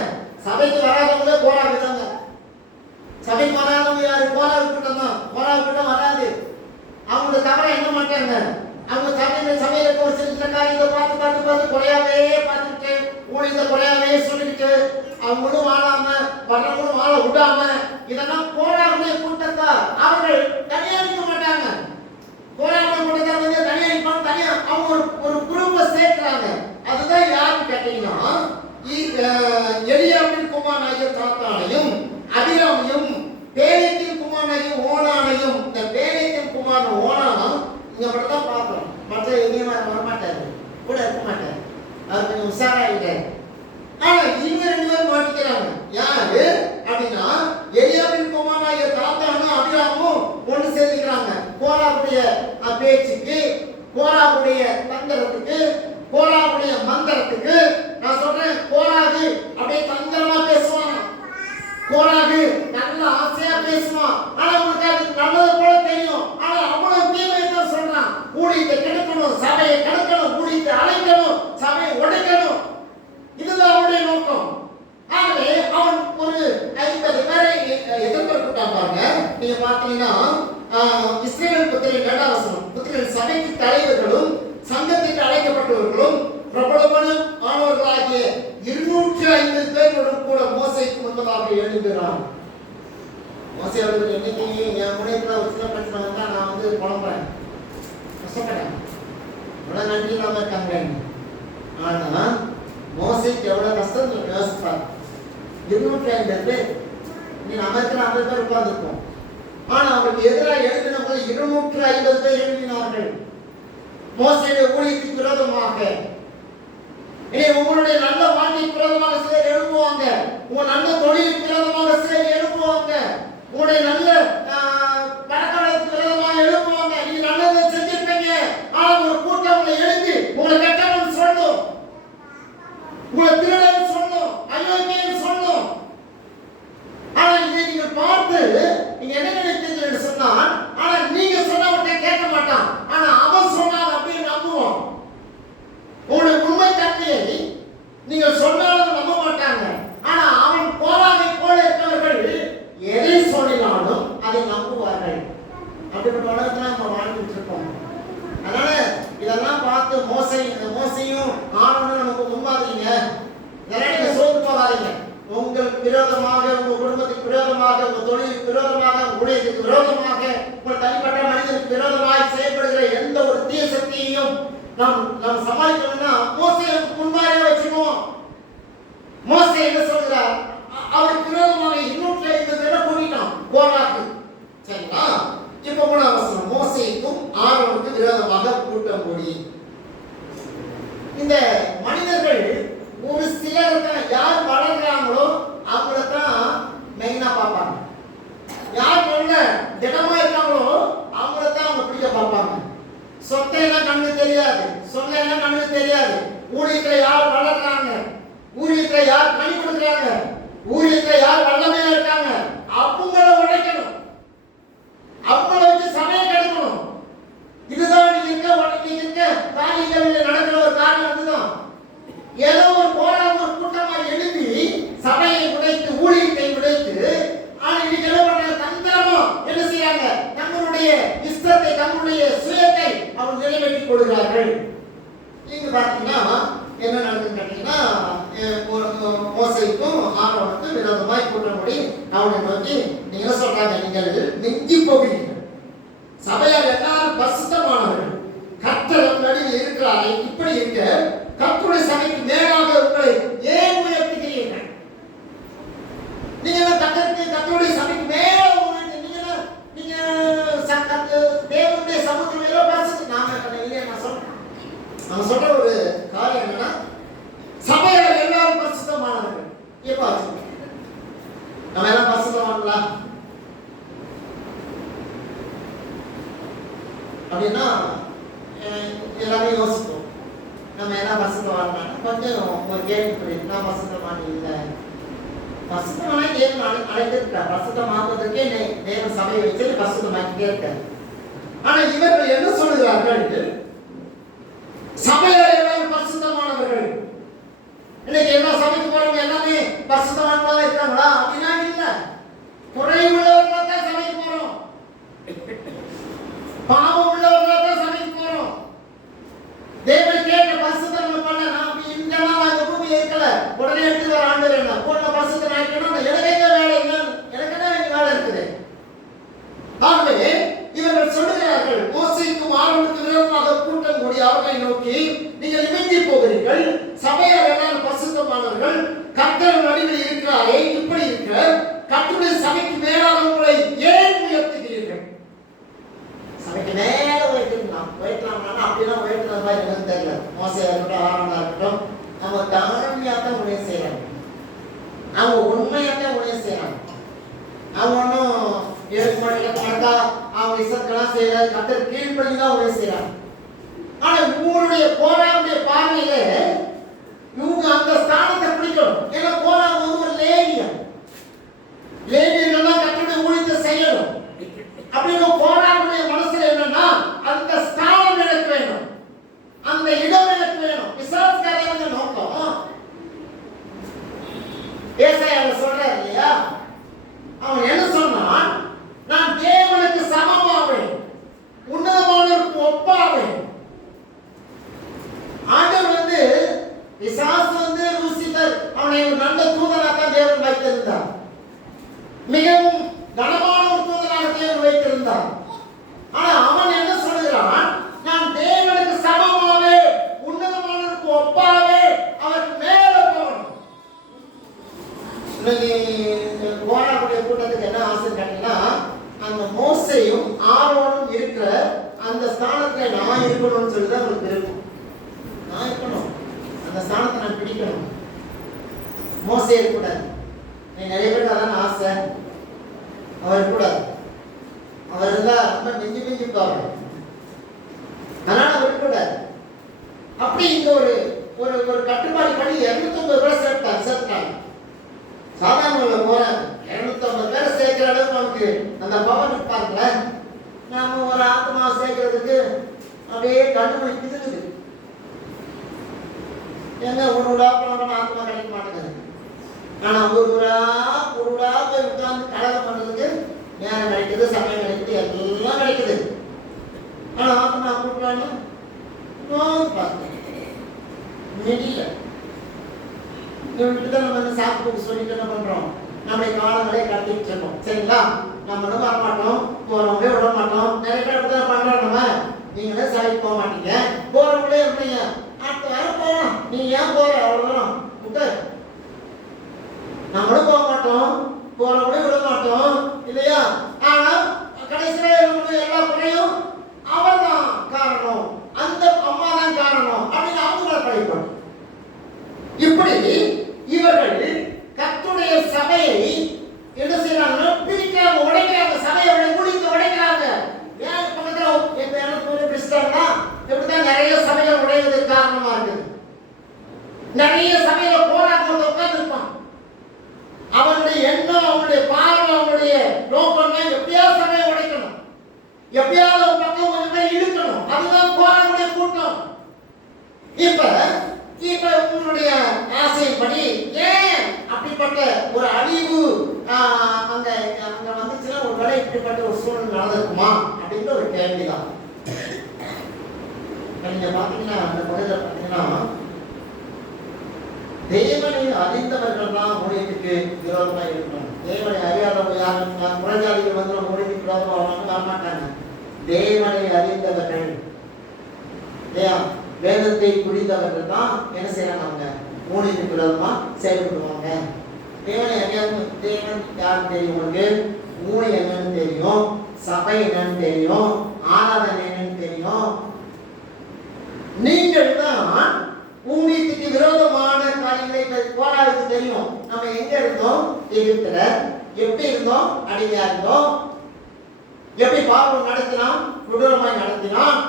சபைக்கு வராதவங்களே கோராகு தாங்க. சபைக்கு வராதவங்க யாரு? கோராகு கூட்டம் தான். கோராகு கூட்டம் வராது. அவங்க தவற எண்ண மாட்டாங்க. அவங்க சபையில ஒரு சில காரியத்தை பார்த்து குறையாவே பார்த்துக்கிட்டு ஊழியத்தை குறையாவே சொல்லிக்கிட்டு அவங்களும் வாழாம வர்றவங்களும் வாழ விடாம இதெல்லாம் கோராகுடைய கூட்டத்தா. அவர்கள் தனியா இருக்க மாட்டாங்க. கோராகுடைய கூட்டத்தை வந்து தனியா இருப்பாங்க. தனியா அவங்க ஒரு குரூப்பை சேர்க்கிறாங்க. அதுதான் யாருன்னு கேட்டீங்கன்னா எலியாபின் குமாரனாகிய தாத்தானையும் அபிராமையும் பேலேத்தின் குமாரனாகிய ஓனானையும். இந்த பேலேத்தின் குமாரன் ஓனானும் இங்க மட்டும் தான் பார்க்கிறோம். மற்ற எங்கேயும் வரமாட்டாரு, கூட இருக்க மாட்டாரு. அது கொஞ்சம் உஷாராயிட்டாரு. ஆனா இவங்க 2 பேரும் மாட்டிக்கிறாங்க. யாரு அப்படின்னா எலியாபின் குமாரனாகிய தாத்தானும் அபிராமும் ஒன்று சேர்ந்துக்கிறாங்க. கோராகுடைய பேச்சுக்கு, கோராகுடைய தந்திரத்துக்கு, கோராகுடைய மந்திரத்துக்கு. நான் சொல்றேன், கோராகு அப்படியே தந்திரமா பேசுவான். கோராகு நல்ல ஆசையா பேசுவான். ஆனா உங்களுக்கு அது நல்லது போல தெரியும். ஆனா அவ்வளவு தீமையை தான் சொல்றான். ஊழியத்தை கெடுக்கணும், சபையை கெடுக்கணும், ஊழியத்தை அழைக்கணும், சபையை உடைக்கணும். இதுதான் அவனுடைய நோக்கம். ஆகவே அவன் ஒரு 50 பேரை எதிர்பார்த்துட்டான். பாருங்க, நீங்க பாத்தீங்கன்னா இஸ்ரவேல் புத்திரரின் 2ஆம் வசனம், புத்திரரின் சபைக்கு தலைவர்களும் சங்கத்துக்கு அழைக்கப்பட்டவர்களும் பிரபலமானவர்களாகிய 250 பேர்களுடன் கூட மோசேக்கு முன்பதாக எழுதுகிறான். மோசே அவர்கள் என்னைக்கு என் முனைப்புல ஒரு சின்ன பிரச்சனை வந்தா நான் வந்து புலம்புறேன், கஷ்டப்படுறேன், எவ்வளவு நன்றி இல்லாம இருக்காங்க. ஆனா மோசேக்கு எவ்வளவு கஷ்டம் யோசிப்பார். 250 பேர், நீ அமெரிக்கா 50 பேர் உட்கார்ந்துருக்கோம். ஆனா அவருக்கு எதிராக எழுதின போது 250 பேர் எழுதினார்கள். மோசேயுடைய ஊழியத்துக்கு விரோதமாக, உங்களுடைய நல்ல வாழ்க்கைக்கு விரோதமாக சிலர் எழுப்புவாங்க. உங்க நல்ல தொழிலுக்கு விரோதமாக சிலர் எழுப்புவாங்க. உங்களுடைய நல்ல பழக்கவழக்கு விரோதமாக எழுப்புவாங்க. நீங்க நல்லதை செஞ்சிருப்பீங்க. ஆனா ஒரு கூட்டம் உங்களை எழுதி உங்களை கெட்டவன் சொல்லும், உங்களை திருடன் சொல்லும், அயோக்கியன் சொல்லும். ஆனா இதை நீங்க பார்த்து நீங்க என்ன நினைப்பீங்க என்று சொன்னால், ஆனா நீங்க சொன்னவற்றை கேட்க மாட்டான். ஆனா அவன் சொன்னான் அப்படின்னு நம்புவோம். உங்களுடைய உண்மை தன்மையை நீங்க சொன்னாலும் நம்ப மாட்டாங்க. ஆனா அவன் கோராகை போல இருக்கிறவர்கள் எதை சொன்னாலும் அதை நம்புவார்கள். அப்படிப்பட்ட உலகத்துல நம்ம வாழ்ந்துட்டு இருக்கோம். அதனால இதெல்லாம் பார்த்து மோசையும் ஆரோனும் நமக்கு முன்மாதிரிங்க. இதெல்லாம் நீங்க சோர்ந்து போகாதீங்க. உங்களுக்கு விரோதமாக, உங்க குடும்பத்துக்கு விரோதமாக, உங்க தொழிலுக்கு விரோதமாக, உங்க ஊழியத்துக்கு விரோதமாக, உங்கள் தனிப்பட்ட மனிதனுக்கு விரோதமாக செயல்படுகிற எந்த ஒரு தீய சக்தியையும் நாம் சமாளிக்கணும்னா மோசேக்கு முன்பாக வச்சுக்குவோம். மோசே என்ன சொல்கிறார்? அவருக்கு விரோதமாக இன்னொரு இந்த கூட்டிட்டான் கோராக்கு. சரிங்களா? இப்ப 3ஆம் வசனம், மோசேக்கும் ஆரோனுக்கு விரோதமாக கூட்டம் கூடி. இந்த மனிதர்கள் ஒரு சிலர் தான், யார் வளர்றாங்களோ அவங்கள தான் மெயினா பார்ப்பாங்க. யார் நல்ல திடமா இருக்காங்களோ அவங்கள தான் அவங்க பிடிக்க பார்ப்பாங்க. சொத்தை எல்லாம் கண்ணுக்கு தெரியாது, சொல்ல எல்லாம் கண்ணுக்கு தெரியாது. ஊழியத்துல யார் வளர்றாங்க, ஊழியத்துல யார் கனி கொடுக்குறாங்க, ஊழியத்துல யார் வல்லமையா இருக்காங்க, அவங்கள உடைக்கணும், அவங்கள வச்சு சமயம் கெடுக்கணும். இதுதான் நீங்க இருக்க காரியங்களில் நடக்கிற ஒரு காரியம். அதுதான் ஏதோ ஒரு போராட ஒரு கூட்டமாக எழுப்பி சபையை உடைத்து ஊழியத்தை உடைத்து, இன்னைக்கு என்ன பண்றாங்க? தந்திரமா என்ன செய்யறாங்க? தங்களுடைய இஷ்டத்தை, தங்களுடைய சுயத்தை அவங்க நிறைவேற்றிக் கொள்கிறார்கள். நீங்க பாத்தீங்கன்னா என்ன நடக்குதுன்னு கேட்டீங்கன்னா, மோசேக்கும் ஆரோனுக்கும் விரோதமாய் கூட்டம் கூடி அவனை நோக்கி நீங்க என்ன சொல்றாங்க? நீங்கள் மிஞ்சி போகிறீர்கள், சபையார் எல்லாரும் பரிசுத்தமானவர்கள், கர்த்தர் நடுவில் இருக்கிறாரே, இப்படி இருக்க கர்த்தருடைய சபைக்கு மேலாக உங்களை ஏன் உயர்த்துகிறீர்கள்? நீங்க கர்த்தருடைய சபைக்கு மேல நீங்க தேவனுடைய சமூகத்தில் எல்லாம் பரிசுத்த நான் சொல்ற ஒரு காரியம் என்னன்னா, சபையார் எல்லாரும் பரிசுத்தமானவர்கள். எப்ப நம்ம எல்லாம் பரிசுத்தமானங்களா அப்படின்னா எல்லாமே யோசிப்போம். நம்ம என்ன பரிசுத்தவானா கொஞ்சம் ஒரு கேள்வி புரியுது. நான் பரிசுத்தமான இல்லை, பரிசுத்தமான தேவன் அழைத்திருக்கார். பரிசுத்தமாக்குவதற்கே தேவன் சபையை வச்சு பரிசுத்தமாக்கிட்டே இருக்கார். ஆனா இவர்கள் என்ன சொல்லுகிறார்கள்? சபையார் எல்லாரும் பரிசுத்தமானவர்கள். இன்னைக்கு எல்லா சபைக்கு போறவங்க எல்லாமே பரிசுத்தமானவங்களா இருக்காங்களா அப்படின்னா இல்ல, குறைவுள்ளவர்களா தான் சபைக்கு போறோம், பாவம் உள்ளவர்களா தான் சபைக்கு போறோம். தேவன் கேட்ட பரிசுத்தம் பண்ண நான் இந்த நாள் அந்த பூமியில இருக்கல, உடனே எடுத்து வர ஆண்டு வேண்டாம் போன பரிசுத்தம் ஆயிட்டோம்னா எனக்கு எங்க வேலை இல்லை, எனக்கு என்ன வேலை இருக்குது. ஆகவே இவர்கள் சொல்லுகிறார்கள், மோசேக்கும் ஆரோனுக்கும் விரோதமாக கூட்டம் கூடி அவர்களை நோக்கி நீங்கள் இமைங்கி போகிறீர்கள், சபையார் எல்லாரும் பரிசுத்தமானவர்கள், கர்த்தர் நடுவில் இருக்கிறாரே, இப்படி இருக்க கர்த்தருடைய சபைக்கு மேலாக உங்களை ஏன் உயர்த்துகிறீர்கள்? சபைக்கு மேல உயர்த்தலாம்னா அப்படிலாம் உயர்த்துறது மாதிரி எனக்கு தெரியல. மோசையா இருக்கட்டும், ஆரோனா இருக்கட்டும், அவங்க தாழ்மையா தான் உதவி செய்யறாங்க, அவங்க உண்மையா தான் உதவி செய்யறாங்க. அவங்க ஒன்றும் ஏற்கனவே அவங்க இசத்தெல்லாம் செய்யற கர்த்தர் கீழ்ப்படி தான் உதவி செய்யறாங்க. ஆனா இவங்களுடைய கோராவுடைய பார்வையில இவங்க அந்த ஸ்தானத்தை பிடிக்கணும். ஏன்னா கோராவு வந்து ஒரு லேவியன், லேவியர்கள்லாம் கர்த்தருடைய ஊழியத்தை செய்யணும் அப்படின்னு கோராவுடைய மனசுல என்னன்னா அந்த ஸ்தானம் எனக்கு வேணும், அந்த இடம் எனக்கு வேணும். விசாரிக்காத நோக்கம் ஏசாயால சொல்றாரு இல்லையா? அவன் என்ன சொன்னான்? நான் தேவனுக்கு சமமாவேன், உன்னதமானவருக்கு ஒப்பாவேன். ஆண்டவர் வந்து பிசாசு வந்து லூசிபர் அவனை ஒரு நல்ல தூதனாக தேவன் வைத்திருந்தார், மிகவும் கனமான ஒரு தூதனாக தேவன் வைத்திருந்தார். ஆனா அவன் என்ன சொல்கிறான்? நான் தேவனுக்கு சமமாவே, உன்னதமானவருக்கு ஒப்பாவே, அவருக்கு மேல போகணும். கோராவுடைய கூட்டத்துக்கு என்ன ஆசை கேட்டீங்கன்னா, அந்த மோசேயும் ஆரோனும் இருக்கிற அந்த ஸ்தானத்துல நான் இருக்கணும்னு சொல்லிதான் அவங்களுக்கு விருப்பம். நான் இருக்கணும், அந்த ஸ்தானத்தை நான் பிடிக்கணும், மோசே இருக்கக்கூடாது. நிறைய பேருக்கு அதான் ஆசை, அவர் இருக்கக்கூடாது, அவர் இருந்தா ரொம்ப மிஞ்சி மிஞ்சி போவாங்க, அதனால அவர் இருக்கக்கூடாது. அப்படி இந்த ஒரு ஒரு கட்டுப்பாடு படி 250 பேரை சேர்த்தாங்க. சாதாரண போறாங்க 250 பேரை சேர்க்கிற அளவுக்கு நமக்கு அந்த பவர் இருப்பாருங்கள. நாம ஒரு ஆத்மா சேர்க்கறதுக்கு அப்படியே கண்டுபிடி பிதுக்குது. ஏங்க ஒரு ஆத்மா கிடைக்க மாட்டேங்குது. ஆனா ஒரு ஊரா போய் உட்கார்ந்து கலகம் பண்றதுக்கு நேரம் கிடைக்குது, சமயம் கிடைக்குது, எல்லாம் கிடைக்குது. ஆனா ஆத்மா கூப்பிடலான்னு பார்த்தேன் முடியல. இவன்கிட்ட நம்ம வந்து சாப்பிட்டு சொல்லிட்டு என்ன பண்றோம், நம்முடைய காலங்களே கடத்திட்டு இருக்கோம். சரிங்களா? நம்மளும் வர மாட்டோம், போறவங்களே விட மாட்டோம். நிறைய பேர் அப்படிதான் பண்றோம். நம்ம நீங்களே சாலைக்கு போக மாட்டீங்க, போறவங்களே இருப்பீங்க. அடுத்த வாரம் போகலாம், நீ ஏன் போற அவ்வளவுதான் விட்டு. நம்மளும் போக மாட்டோம், போறவங்களே விட மாட்டோம் இல்லையா? ஆனா கடைசியில எல்லா குறையும் அவர் தான் காரணம், அந்த அம்மா தான் காரணம் அப்படின்னு அவங்கள பழிப்போம். இப்படி இவர்கள் கர்த்தருடைய சபையை என்ன செய்யறாங்க, பிரிக்கிறாங்க, உடைக்கிறாங்க. சபையை முடித்து உடைக்கிறாங்க. ஏன் பக்கத்துல இப்ப என்ன பிரிச்சாங்கன்னா இப்படிதான் நிறைய சபைகள் உடைவதற்கு காரணமா இருக்குது. நிறைய சபையில போராட்டம் உட்கார்ந்து இருப்பான். அவனுடைய எண்ணம், அவனுடைய பார்வை, அவனுடைய நோக்கம் எப்படியாவது சபையை உடைக்கணும், எப்படியாவது ஒரு பக்கம் கொஞ்சம் இழுக்கணும். அதுதான் போராடுடைய கூட்டம். இப்ப உங்களுடைய ஆசைப்படி ஏன் அப்படிப்பட்ட ஒரு அழிவு அங்க அங்க வந்துச்சுன்னா ஒரு வேலை இப்படிப்பட்ட ஒரு சூழ்நிலை நடந்திருக்குமா அப்படின்ற ஒரு கேள்விதான். நீங்க பாத்தீங்கன்னா அந்த பகுதியில பாத்தீங்கன்னா தேவனை அறிந்தவர்கள் தான் ஊழியத்துக்கு விரோதமா இருக்கணும். தேவனை அறியாதவங்க யாரும் புறஜாதிகள் வந்து ஊழியத்துக்கு விரோதமா வரமாட்டாங்க. தேவனை அறிந்தவர்கள் இல்லையா, வேதத்தை புரிந்தவர்கள் தான் என்ன செய்யறாங்க, அவங்க ஊழியத்துக்கு விரோதமா செயல்படுவாங்க. தேவனை அறியாத தேவன் யாருன்னு தெரியும் உங்களுக்கு, ஊழியம் என்னன்னு தெரியும், சபை என்னன்னு தெரியும், ஆராதனை என்னன்னு தெரியும். நீங்கள் தான் ஊழியத்துக்கு விரோதமான காரியங்களை போராடுறது தெரியும். நம்ம எங்க இருந்தோம், எகிப்துல எப்படி இருந்தோம், அடிமையா இருந்தோம். எப்படி பாவம் நடத்தினான், கொடூரமாய் நடத்தினான்.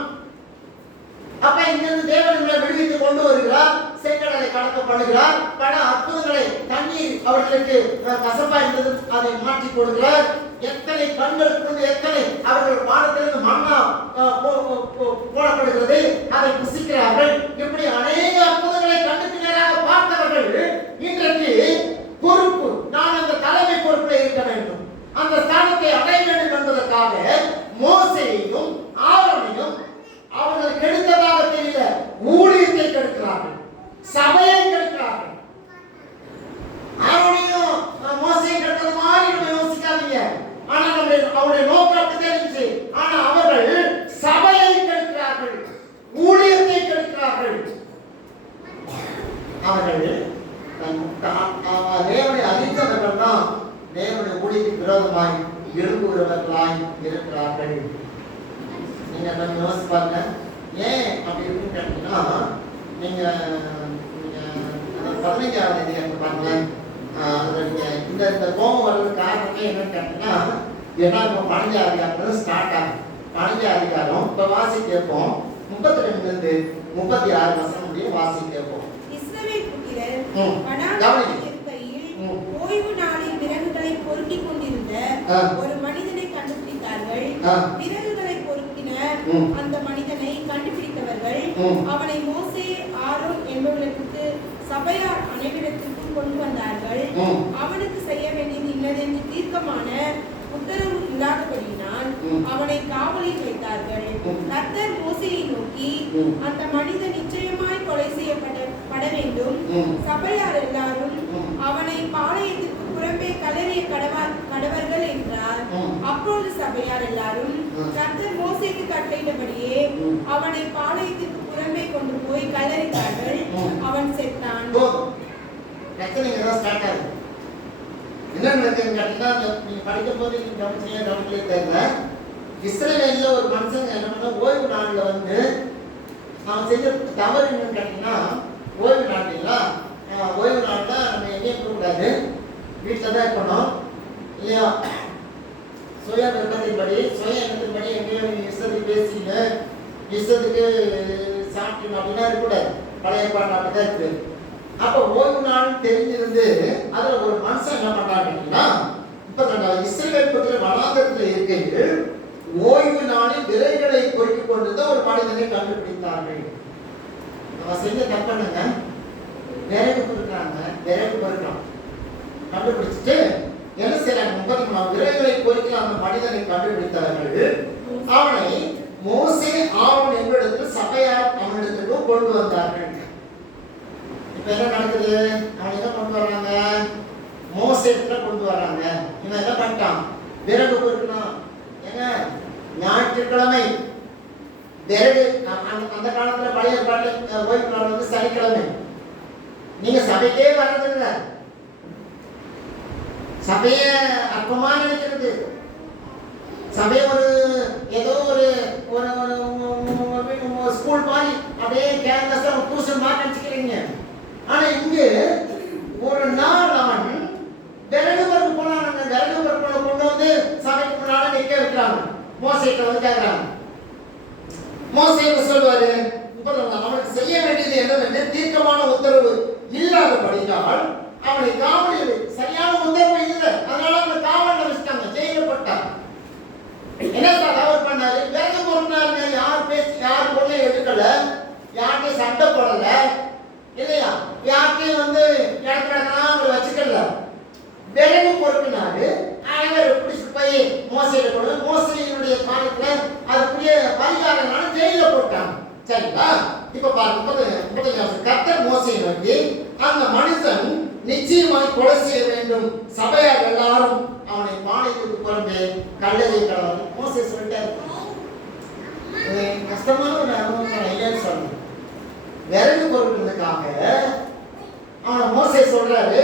அப்ப இங்கிருந்து தேவனை விடுவித்து கொண்டு வருகிறார், செங்கடலை கடக்க பண்ணுகிறார், பல அற்புதங்களை, தண்ணீர் அவர்களுக்கு கசப்பா இருந்தது அதை மாற்றி கொடுக்கிறார். எத்தனை கண்களுக்கு எத்தனை அவர்கள் வானத்திலிருந்து மண்ணா போடப்படுகிறது, அதை புசிக்கிறார்கள். இப்படி அநேக அற்புதங்களை கண்ணுக்கு நேராக பார்த்தவர்கள் இன்றைக்கு பொறுப்பு, நான் அந்த தலைமை பொறுப்பில் இருக்க வேண்டும், அந்த ஸ்தானத்தை அடைய வேண்டும் என்பதற்காக மோசேயையும் ஆரோனையும் அவர்கள் கெடுத்ததாக தெரியல, ஊழியத்தை கெடுக்கிறார்கள், சபையை கெடுக்கிறார்கள். ஆரோனையும் மோசேயும் கெடுத்தது மாதிரி நம்ம யோசிக்காதீங்க. ஆனா அவருடைய நோக்கம் அப்படிதான் இருந்துச்சு. ஆனா அவர்கள் சபையை கெடுக்கிறார்கள், ஊழியத்தை கெடுக்கிறார்கள். அவர்கள் தேவனை அறிந்தவர்கள் தான் தேவனுடைய ஊழியத்துக்கு விரோதமாய் விரும்புகிறவர்களாய் இருக்கிறார்கள். நீங்க கொஞ்சம் யோசிச்சு பாருங்க, ஏன் அப்படி இருக்குன்னு கேட்டீங்கன்னா, நீங்க 15ஆவது அதிகாரத்தை பாருங்களேன். இந்த கோபம் வர்றதுக்கு காரணமே என்னன்னு கேட்டீங்கன்னா, ஏன்னா இப்போ 15ஆவது அதிகாரம் ஸ்டார்ட் ஆகும். 15ஆவது அதிகாரம் இப்போ வாசி கேட்போம். 32 36 வசனம் முடிய வாசி கேட்போம். இஸ்ரவேல் புத்திரர் வனாந்தரத்தில் இருக்கையில் ஓய்வு நாளில் விறகுகளை பொறுக்கிக் கொண்டிருந்த ஒரு மனிதனை கண்டுபிடித்தார்கள். விறகுகளை பொறுக்கின அந்த மனிதனை கண்டுபிடித்தவர்கள் அவனை மோசே, ஆரோன் என்பவர்களுக்கு சபையார் அனைவரிடத்திற்கும் கொண்டு வந்தார்கள். அவனுக்கு செய்ய வேண்டியது இன்னதென்று தீர்க்கமான உத்தரவு இல்லாதபடியினால் அவனை காவலில் வைத்தார்கள். கர்த்தர் மோசேயை நோக்கி, அந்த மனிதன் நிச்சயமாய் கொலை செய்யப்பட வேண்டும், சபையார் எல்லாரும் அவனை பாளையத்திற்கு புறம்பே கல்லறிய கடவர்கள் என்றார். அப்பொழுது சபையார் எல்லாரும் கர்த்தர் மோசேக்கு கட்டளையிட்டபடியே அவனை பாளையத்திற்கு புறம்பே கொண்டு போய் கல்லறித்தார்கள். அவன் செத்தான். என்ன நடக்குதுன்னு கேட்டீங்கன்னா, நீங்க படிக்கும் போது நீங்க கவனிச்சே தெரியல. இஸ்ரவேல்ல ஒரு மனுஷன் என்ன பண்ண, ஓய்வு நாள்ல வந்து அவன் செஞ்ச தவறு என்னன்னு கேட்டீங்கன்னா, ஓய்வு நாட்களா, ஓய்வு நாள்ல நம்ம எங்கேயும் போகக்கூடாது, வீட்டில் தான் இருக்கணும் இல்லையா? சுய விருப்பத்தின்படி, சுய எண்ணத்தின்படி எங்கேயும் இஷ்டத்துக்கு பேசிங்க, இஷ்டத்துக்கு சாப்பிட்டு அப்படின்னா இருக்கக்கூடாது. பழைய பாட்டு அப்படிதான் இருக்கு. அப்ப ஓய்வு நாள் தெரிஞ்சிருந்து அதுல ஒரு மனுஷன் என்ன பண்றாங்கன்னா, இப்ப இஸ்ரவேல் புத்திரர் வனாந்தரத்தில் இருக்கையில் ஓய்வு நாளில் விறகுகளை பொறுக்கிக் கொண்டிருந்த ஒரு மனிதனை கண்டுபிடித்தார்கள். அவன் செஞ்ச தப்பண்ணுங்க, விறகு பொறுக்கிறாங்க, விறகு பொறுக்கிறான். கண்டுபிடிச்சிட்டு என்ன செய்யறாங்க, 33 விறகுகளை பொறுக்கிற அந்த மனிதனை கண்டுபிடித்தார்கள். அவனை மோசே, ஆரோன் என்பிடத்தில் சபையார் அவனிடத்திற்கு கொண்டு வந்தார்கள். இப்ப என்ன நடக்குது, அவன் என்ன இடத்துல கொண்டு வராங்க. இவன் என்ன பண்ணிட்டான்? விறகு பொறுக்கணும். ஏங்க ஞாயிற்றுக்கிழமை விறகு, அந்த காலத்துல பழைய பாட்டில் ஓய்வு நாள் வந்து சனிக்கிழமை. நீங்க சபைக்கே வர்றதில்லை, சபைய அற்பமா நினைக்கிறது, சபைய ஒரு ஏதோ ஒரு ஸ்கூல் மாதிரி அப்படியே கேம்பஸ் டியூஷன் மாதிரி நினைச்சுக்கிறீங்க. ஆனா இங்க ஒரு நாள் அவன் விறகு பருப்பு போனாங்க, விறகு பருப்பு கொண்டு வந்து சபைக்கு முன்னால நிக்க வைக்கிறாங்க. மோசேட்ட வந்து கேட்கிறாங்க. மோசே சொல்வாரு, அவனுக்கு செய்ய வேண்டியது என்னவென்று தீர்க்கமான உத்தரவு இல்லாதபடியால் அவனை காவலில், சரியான உத்தரவு இல்லை, அதனால அவனை காவலில் வச்சுட்டாங்க, ஜெயில போட்டாங்க. என்ன தவறு பண்ணாரு? விறகு பொறுத்தாருங்க. யார் பேசி யார் பொருளை எடுக்கல, யார்கிட்டையும் சண்டை போடல இல்லையா, யார்கிட்டையும் வந்து இடத்துல அவங்களை வச்சுக்கல, விறகு பொறுப்பினாரு. அவர் பிடிச்சு போய் மோசையில கொண்டு, மோசையினுடைய காலத்துல அதுக்குரிய பரிகாரனால ஜெயில போட்டாங்க. சரிங்களா? இப்ப பாருங்க, கர்த்தர் மோசையை நோக்கி, அந்த மனுஷன் நிச்சயமாய் கொலை செய்ய வேண்டும், சபையார் எல்லாரும் அவனை பானைக்கு புறம்பே கல்லறை கடவுள். மோசே சொல்லிட்டாரு. கஷ்டமான ஒரு அனுபவம் இல்லைன்னு சொல்லணும். விறகு பொருட்களுக்காக அவனை மோசே சொல்றாரு,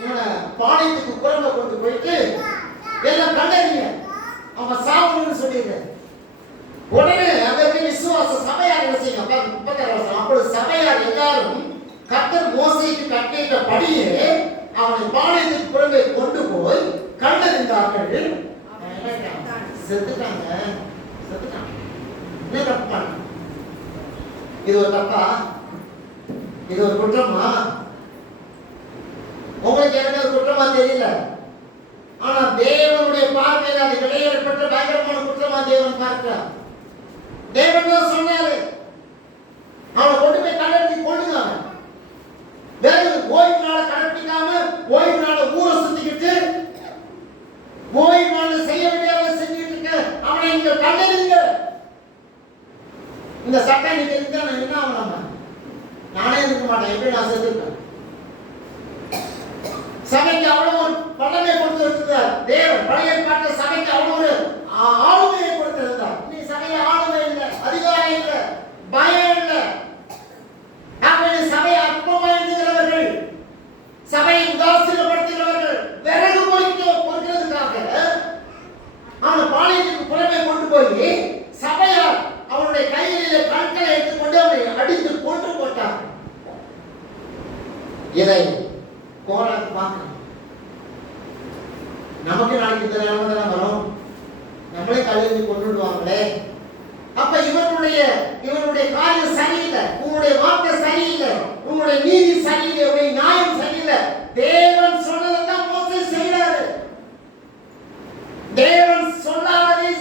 இவனை பானைக்கு புறம்ப கொண்டு போயிட்டு எல்லாம் கண்டறிங்க, அவன் சாவணும்னு சொல்லிடுறேன். உடனே அதற்கு விசுவாச சபையார் என்ன செய்யுங்க? 36 வருஷம். அப்பொழுது சபையார் எல்லாரும் கர்த்தர் மோசேக்கு கட்டளையிட்டபடியே அவனை பாளையத்துக்கு புறம்பே கொண்டு போய் கண்டறிந்தார்கள். செத்துட்டாங்க. என்ன தப்பு பண்ண? இது ஒரு தப்பா? இது ஒரு குற்றமா? உங்களுக்கு எனக்கு ஒரு குற்றமா தெரியல, ஆனா தேவனுடைய பார்வையில் அது விளையாடப்பட்ட பயங்கரமான குற்றமா தேவன் பார்க்கிறார். தேவன் தான் சொன்னாரு, அவனை கொண்டு போய் கல்லறைக்கு கொண்டுங்க. வேறு ஓய்வு நாளை கடைப்பிடிக்காம ஓய்வு நாளை ஊரை சுத்திக்கிட்டு ஓய்வு நாளை செய்ய வேண்டியதை செஞ்சுட்டு இருக்க அவனை நீங்க கல்லறிங்க. இந்த சட்டம் நீங்க இருந்தா நான் என்ன ஆகணும்? நானே இருக்க மாட்டேன். எப்படி நான் செத்துருக்கேன்? சபைக்கு அவ்வளவு ஒரு பலனை கொடுத்து இருக்கிறார் தேவன். பழைய ஏற்பாட்டு சபைக்கு அவ்வளவு ஒரு ஆளுமையை கொடுத்திருந்தார். நீ சபையை ஆளுமை இல்லை, அதிகாரம் இல்லை, பயம் இல்லை. அவர்கள் சபையை அற்பமா எண்ணுகிறவர்கள், சபையை உதாசீனப்படுத்துகிறவர்கள், விறகு பொறுக்கிறதுக்காக அவனை பாளையத்துக்கு புறமே கொண்டு போய் சபையார் அவனுடைய கையிலே கற்களை எடுத்துக்கொண்டு அவனை அடித்து கொன்று போட்டார். இதை கோராக்கு பார்க்கணும். நமக்கு நாளைக்கு இந்த நிலைமை தான் வரும். நம்மளே கல்லெறிஞ்சு கொண்டுடுவாங்களே. அப்ப இவனுடைய காரியம் சரியில்லை, உங்களுடைய வார்த்தை சரியில்லை, உங்களுடைய நீதி சரியில்லை, உங்களுடைய நியாயம் சரியில்லை. தேவன் சொன்னதான் மோசே செய்யறாரு. தேவன் சொல்லாததை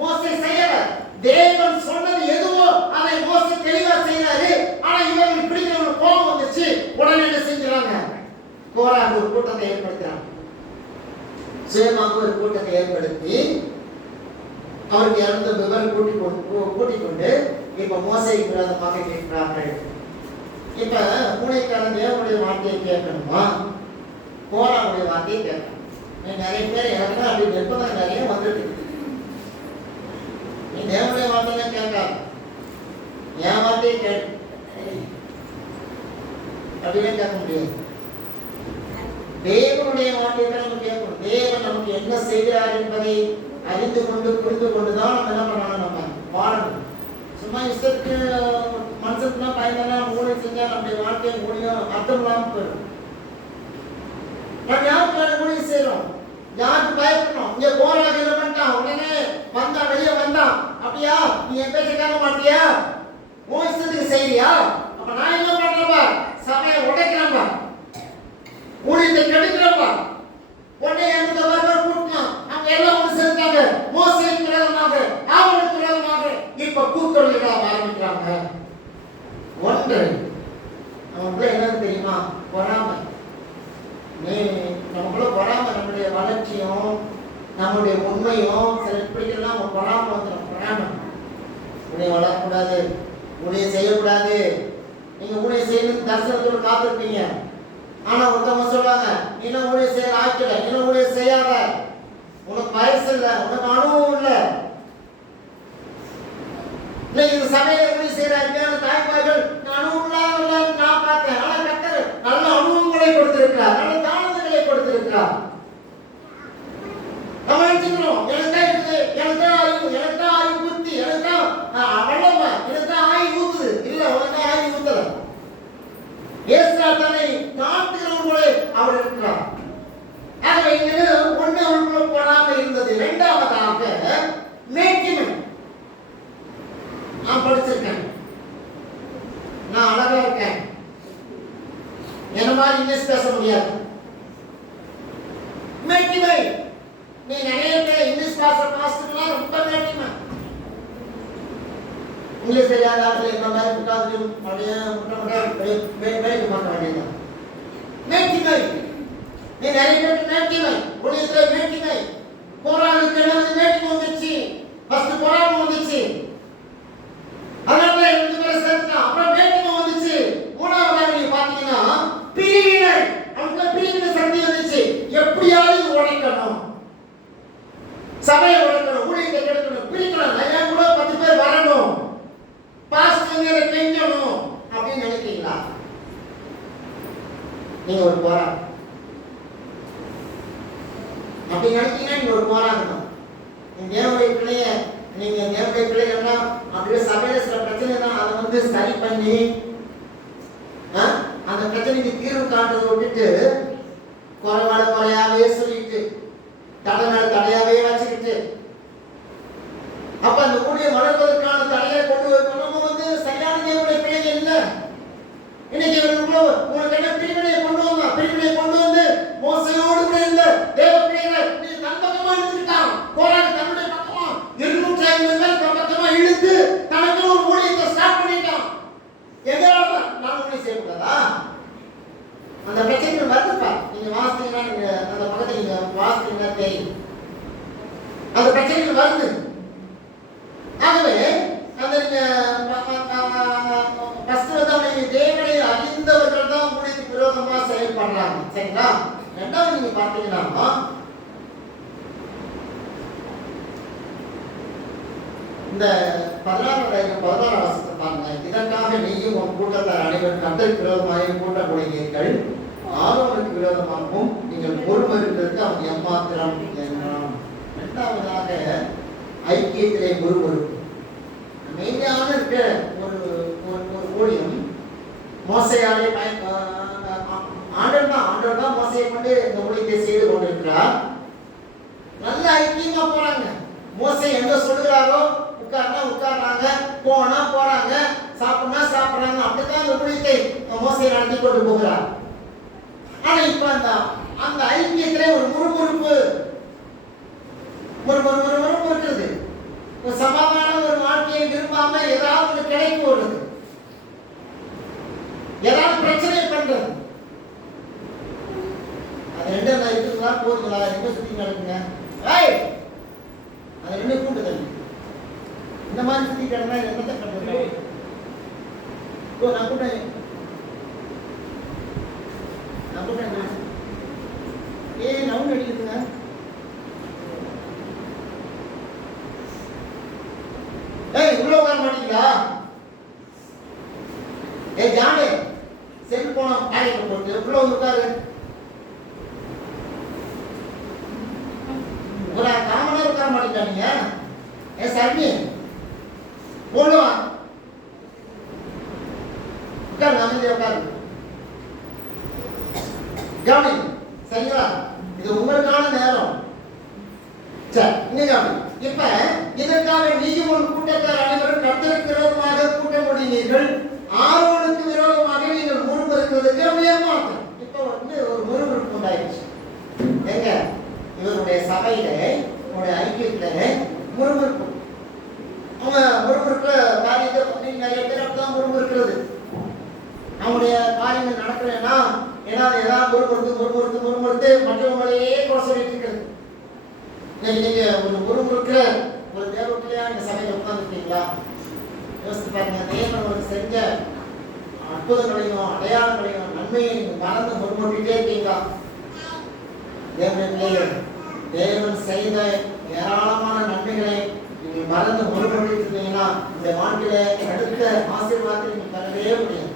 மோசே செய்யல. தேவன் சொன்னது எதுவோ அதை மோசே தெளிவா செய்யறாரு. ஆனா இவங்க பிடிக்கிறவங்க கோபம் வந்துச்சு, உடனே என்ன செஞ்சுறாங்க? கோராக்கு ஒரு கூட்டத்தை ஏற்படுத்துறாங்க. சுயமாக ஒரு கூட்டத்தை ஏற்படுத்தி அவருக்கு இறந்த விவரம் கூட்டிக் கொண்டு இப்ப மோசைக்கு விரோதமாக கேட்கிறார்கள். இப்ப பூனைக்காரன் தேவனுடைய வார்த்தையை கேட்கணுமா, கோராவுடைய வார்த்தையை கேட்கணும்? நிறைய பேர் எனக்கு அப்படி நிர்பந்தம் நிறைய வந்துட்டு, நீ தேவனுடைய வார்த்தையை கேட்காது, என் வார்த்தையை கேட்க அப்படியே கேட்க முடியாது. தேவனுடைய வார்த்தையை நம்ம கேட்கணும். தேவன் நமக்கு என்ன செய்கிறார் என்பதை அறிந்து கொண்டு புரிந்து கொண்டுதான் நம்ம என்ன பண்ணணும்? நம்ம வாழணும். சும்மா இஷ்டத்துக்கு மனுஷத்துலாம் பயங்கரம் மூளை செஞ்சா நம்முடைய வாழ்க்கையை மூலியம் அர்த்தம் இல்லாமல் போயிடும். நம்ம யாருக்கு மூலிகை செய்யறோம்? யாருக்கு பயப்படணும்? இங்க போராக என்ன பண்ணிட்டான்? உடனே வந்தா, வெளியே வந்தான், அப்படியா நீ என் பேச்ச கேட்க மாட்டியா? உன் இஷ்டத்துக்கு செய்யறியா? அப்ப நான் என்ன பண்றப்பா? சபையை உடைக்கிறப்பா, ஊழியத்தை கெடுக்கிறப்பா. உடனே எனக்கு வரவர் கூட்டினான், அவங்க எல்லாம் ஒன்று சேர்ந்தாங்க. மோசேக்கு விரோதமாக, ஆரோனுக்கு விரோதமாக இப்ப கூக்குரலிட ஆரம்பிக்கிறாங்க. ஒன்று நமக்குள்ள என்னன்னு தெரியுமா? பொறாமை. நமக்குள்ள பொறாமை, நம்முடைய வளர்ச்சியும் நம்முடைய உண்மையும் சில இப்படிக்கெல்லாம் நம்ம பொறாமை வந்துடும். பொறாமை, உன்னை வளரக்கூடாது, உன்னை செய்யக்கூடாது. நீங்க உன்னை செய்யணும் தரிசனத்தோடு காத்திருப்பீங்க. ஆனா ஒருத்தவங்க சொல்லுவாங்க, இன்னும் ஊழியம் செய்ய ஆய்க்கல, இன்னும் ஊழியம் செய்யாத, உனக்கு வயசு இல்லை, உனக்கு அனுபவம் இல்லை. இந்த சபையில ஊழியம் செய்யற அருமையான தாய்மார்கள் அனுபவம் நான் பார்த்தேன். ஆனா கர்த்தர் நல்ல அனுபவங்களை கொடுத்திருக்கிறார், நல்ல தாளங்களை கொடுத்திருக்கிறார். நம்ம நினைச்சுக்கிறோம், எனக்கு தான் இருக்குது, எனக்கு தான் ஆய்வு, எனக்கு தான் ஆய்வு புத்தி, எனக்கு தான் வல்லம, எனக்கு தான் ஆய்வு ஊத்துது. இல்ல, உனக்கு ஆய்வு ஊத்தல. இயேசு தன்னை தாழ்த்துகிறவர்களே அவர் இருக்கிறார். ஆகவே இது ஒண்ணு அவர்களுக்குள்ள போடாம இருந்தது. இரண்டாவதாக மேட்டிமை. நான் படிச்சிருக்கேன், நான் அழகா இருக்கேன், என்ன மாதிரி இங்கிலீஷ் பேச முடியாது. மேட்டிமை. நீ நிறைய பேர் இங்கிலீஷ் பாஸ்டர்லாம் ரொம்ப மேட்டிமை. இங்கிலீஷ் தெரியாத ஆட்கள் இந்த மாதிரி புத்தாது அப்படியே வேலைக்கு பார்க்க வேண்டியதுதான். மேட்டிமை. நீ நிறைய பேருக்கு மேட்டிமை, ஊழியத்துல மேட்டிமை. போராளுக்கு மேட்டிமை வந்துச்சு, ஃபர்ஸ்ட் போராட்டம் வந்துச்சு, அதனால ரெண்டு பேரும் சேர்த்துட்டான். அப்புறம் மேட்டிமை வந்துச்சு. மூணாவதாக நீங்க பாத்தீங்கன்னா பிரிவினை. அவங்க பிரிவினை சக்தி வந்துச்சு. எப்படியாவது உடைக்கணும், சபையை உடைக்கணும், ஊழியத்தை கெடுக்கணும், பிரிக்கணும், என் கூட 10 பேர் வரணும், பாஸ்டர்களை கெஞ்சணும் அப்படின்னு நினைக்கிறீங்களா? நீங்க ஒரு போராட்டம் அப்படி நினைச்சீங்கன்னா நீங்க ஒரு போராட்டம். தேவனுடைய பிள்ளைய நீங்க தேவனுடைய பிள்ளைகள்னா அப்படியே சபையில சில பிரச்சனை தான், அதை வந்து சரி பண்ணி அந்த பிரச்சனைக்கு தீர்வு காட்டுறதை விட்டுட்டு குறையாவே சொல்லிட்டு தடை மேல தடையாவே வச்சுக்கிட்டு அப்ப அந்த ஊழியம் வளர்வதற்கான தடையை கொண்டு வரணும். நம்ம வந்து சரியான தேவனுடைய பிள்ளைகள் இல்லை. இன்னைக்கு உனக்கு என்ன பிரிவினையை கொண்டு வந்தான், பிரிவினையை கொண்டு வந்து மோசையோடு கூட இருந்த தேவ பிள்ளைகளை நீ தன் பக்கமா இழுத்துக்கிட்டான். போராடி தன்னுடைய பக்கமா 250 பேர் தன் பக்கமா இழுத்து தனக்கு ஒரு ஊழியத்தை ஸ்டார்ட் பண்ணிட்டான். எதனால நான் ஊழியம் செய்யக்கூடாதா? அந்த பிரச்சனைகள் வருதுப்பா. நீங்க வாசித்தீங்கன்னா, நீங்க அந்த பக்கத்துல நீங்க வாசித்தீங்கன்னா தெரியும், அந்த பிரச்சனைகள் வருது. ஆகவே அந்த நீங்க ஃபர்ஸ்ட் வந்து தேவனை அறிந்தவர்கள் தான் ஊழியத்துக்கு விரோதமா செயல்படுறாங்க, சரிங்களா? ரெண்டாவது நீங்க பாத்தீங்கன்னா இந்த 16 வருஷத்தை பாருங்க. இதற்காக நீயும் உன் கூட்டத்தார் அனைவரும் கர்த்தருக்கு விரோதமாக கூட்டம் கூடுகிறீர்கள், ஆரோனுக்கு விரோதமாகவும் நீங்கள் பொறுப்பெடுக்கிறதுக்கு அவன் எம்மாத்திரம் என்றான். இரண்டாவதாக ஐக்கியத்திலே முறுமுறுப்பு. மெயினான இருக்க ஒரு ஊழியம் மோசையாலே ஆண்டவர் தான் மோசையை கொண்டு இந்த ஊழியத்தை செய்து கொண்டிருக்கிறார். நல்ல ஐக்கியமா போறாங்க. மோசை எங்க சொல்லுகிறாரோ உட்கார்னா உட்கார்றாங்க, போனா போறாங்க, சாப்பிடனா சாப்பிடுறாங்க. அப்படித்தான் இந்த ஊழியத்தை மோசை நடத்தி கொண்டு போகிறார். ஆனா இப்ப அந்த ஐக்கியத்திலே ஒரு முறுமுறுப்பு இருக்கிறது. ஒரு சமாதான ஒரு வாழ்க்கையை விரும்பாம ஏதாவது ஒரு கிடைப்பு வருது, ஏதாவது பிரச்சனை பண்றது. அது ரெண்டு இருக்குங்களா போதுங்களா? எங்க சுத்தி நடக்குங்க? அது ரெண்டு கூட்டு தண்ணி இந்த மாதிரி சுத்தி கிடந்தா என்னத்தை பண்றது? நான் கூட்டேன் நவுன் அடிக்குதுங்க. இவ்வளவு உட்கார மாட்டீங்களா? ஜானே செல்போன காலையில போட்டு இவ்வளவு உட்காரு. ஒரு காமனா உட்கார மாட்டீங்களா நீங்க? சர்மி போடுவா உட்காரு, அமைதியா உட்காரு. கவனி, சரிங்களா? இது உங்களுக்கான நேரம். சரி, இன்னைக்கு இப்ப இதற்காக நீயும் ஒரு கூட்டத்தார் அனைவரும் கர்த்தருக்கு விரோதமாக கூட்டம் கூடினீர்கள், ஆரோனுக்கு விரோதமாக நீங்கள் முறுமுறுக்கிறதுக்கு ஏமாற்றம். இப்ப வந்து ஒரு முறுமுறுப்பு உண்டாயிடுச்சு. எங்க இவருடைய சபையில உங்களுடைய ஐக்கியத்துல முறுமுறுப்பு. அவங்க முறுமுறுக்கிற காரியத்தை பற்றி நிறைய பேர் அப்படிதான் முறுமுறுக்கிறது. அவங்களுடைய காரியங்கள் நடக்கலைன்னா ஏதாவது முறுமுறுத்து மற்றவங்களையே குறை சொல்லிட்டு இருக்கிறது. நீங்க ஒரு முறுமுறுக்கிற ஒரு தேவப்பிள்ளையா இந்த சபையில உட்கார்ந்துருக்கீங்களா? யோசித்து பாருங்க. தேவன் செஞ்ச அற்புதங்களையும் அடையாளங்களையும் நன்மையை மறந்து முன்மொழிட்டே இருக்கீங்க. தேவன் செய்த ஏராளமான நன்மைகளை நீங்கள் மறந்து முன்மொழிட்டு இருந்தீங்கன்னா இந்த வாழ்க்கையில அடுத்த ஆசீர்வாதத்தை நீங்க பெறவே முடியாது.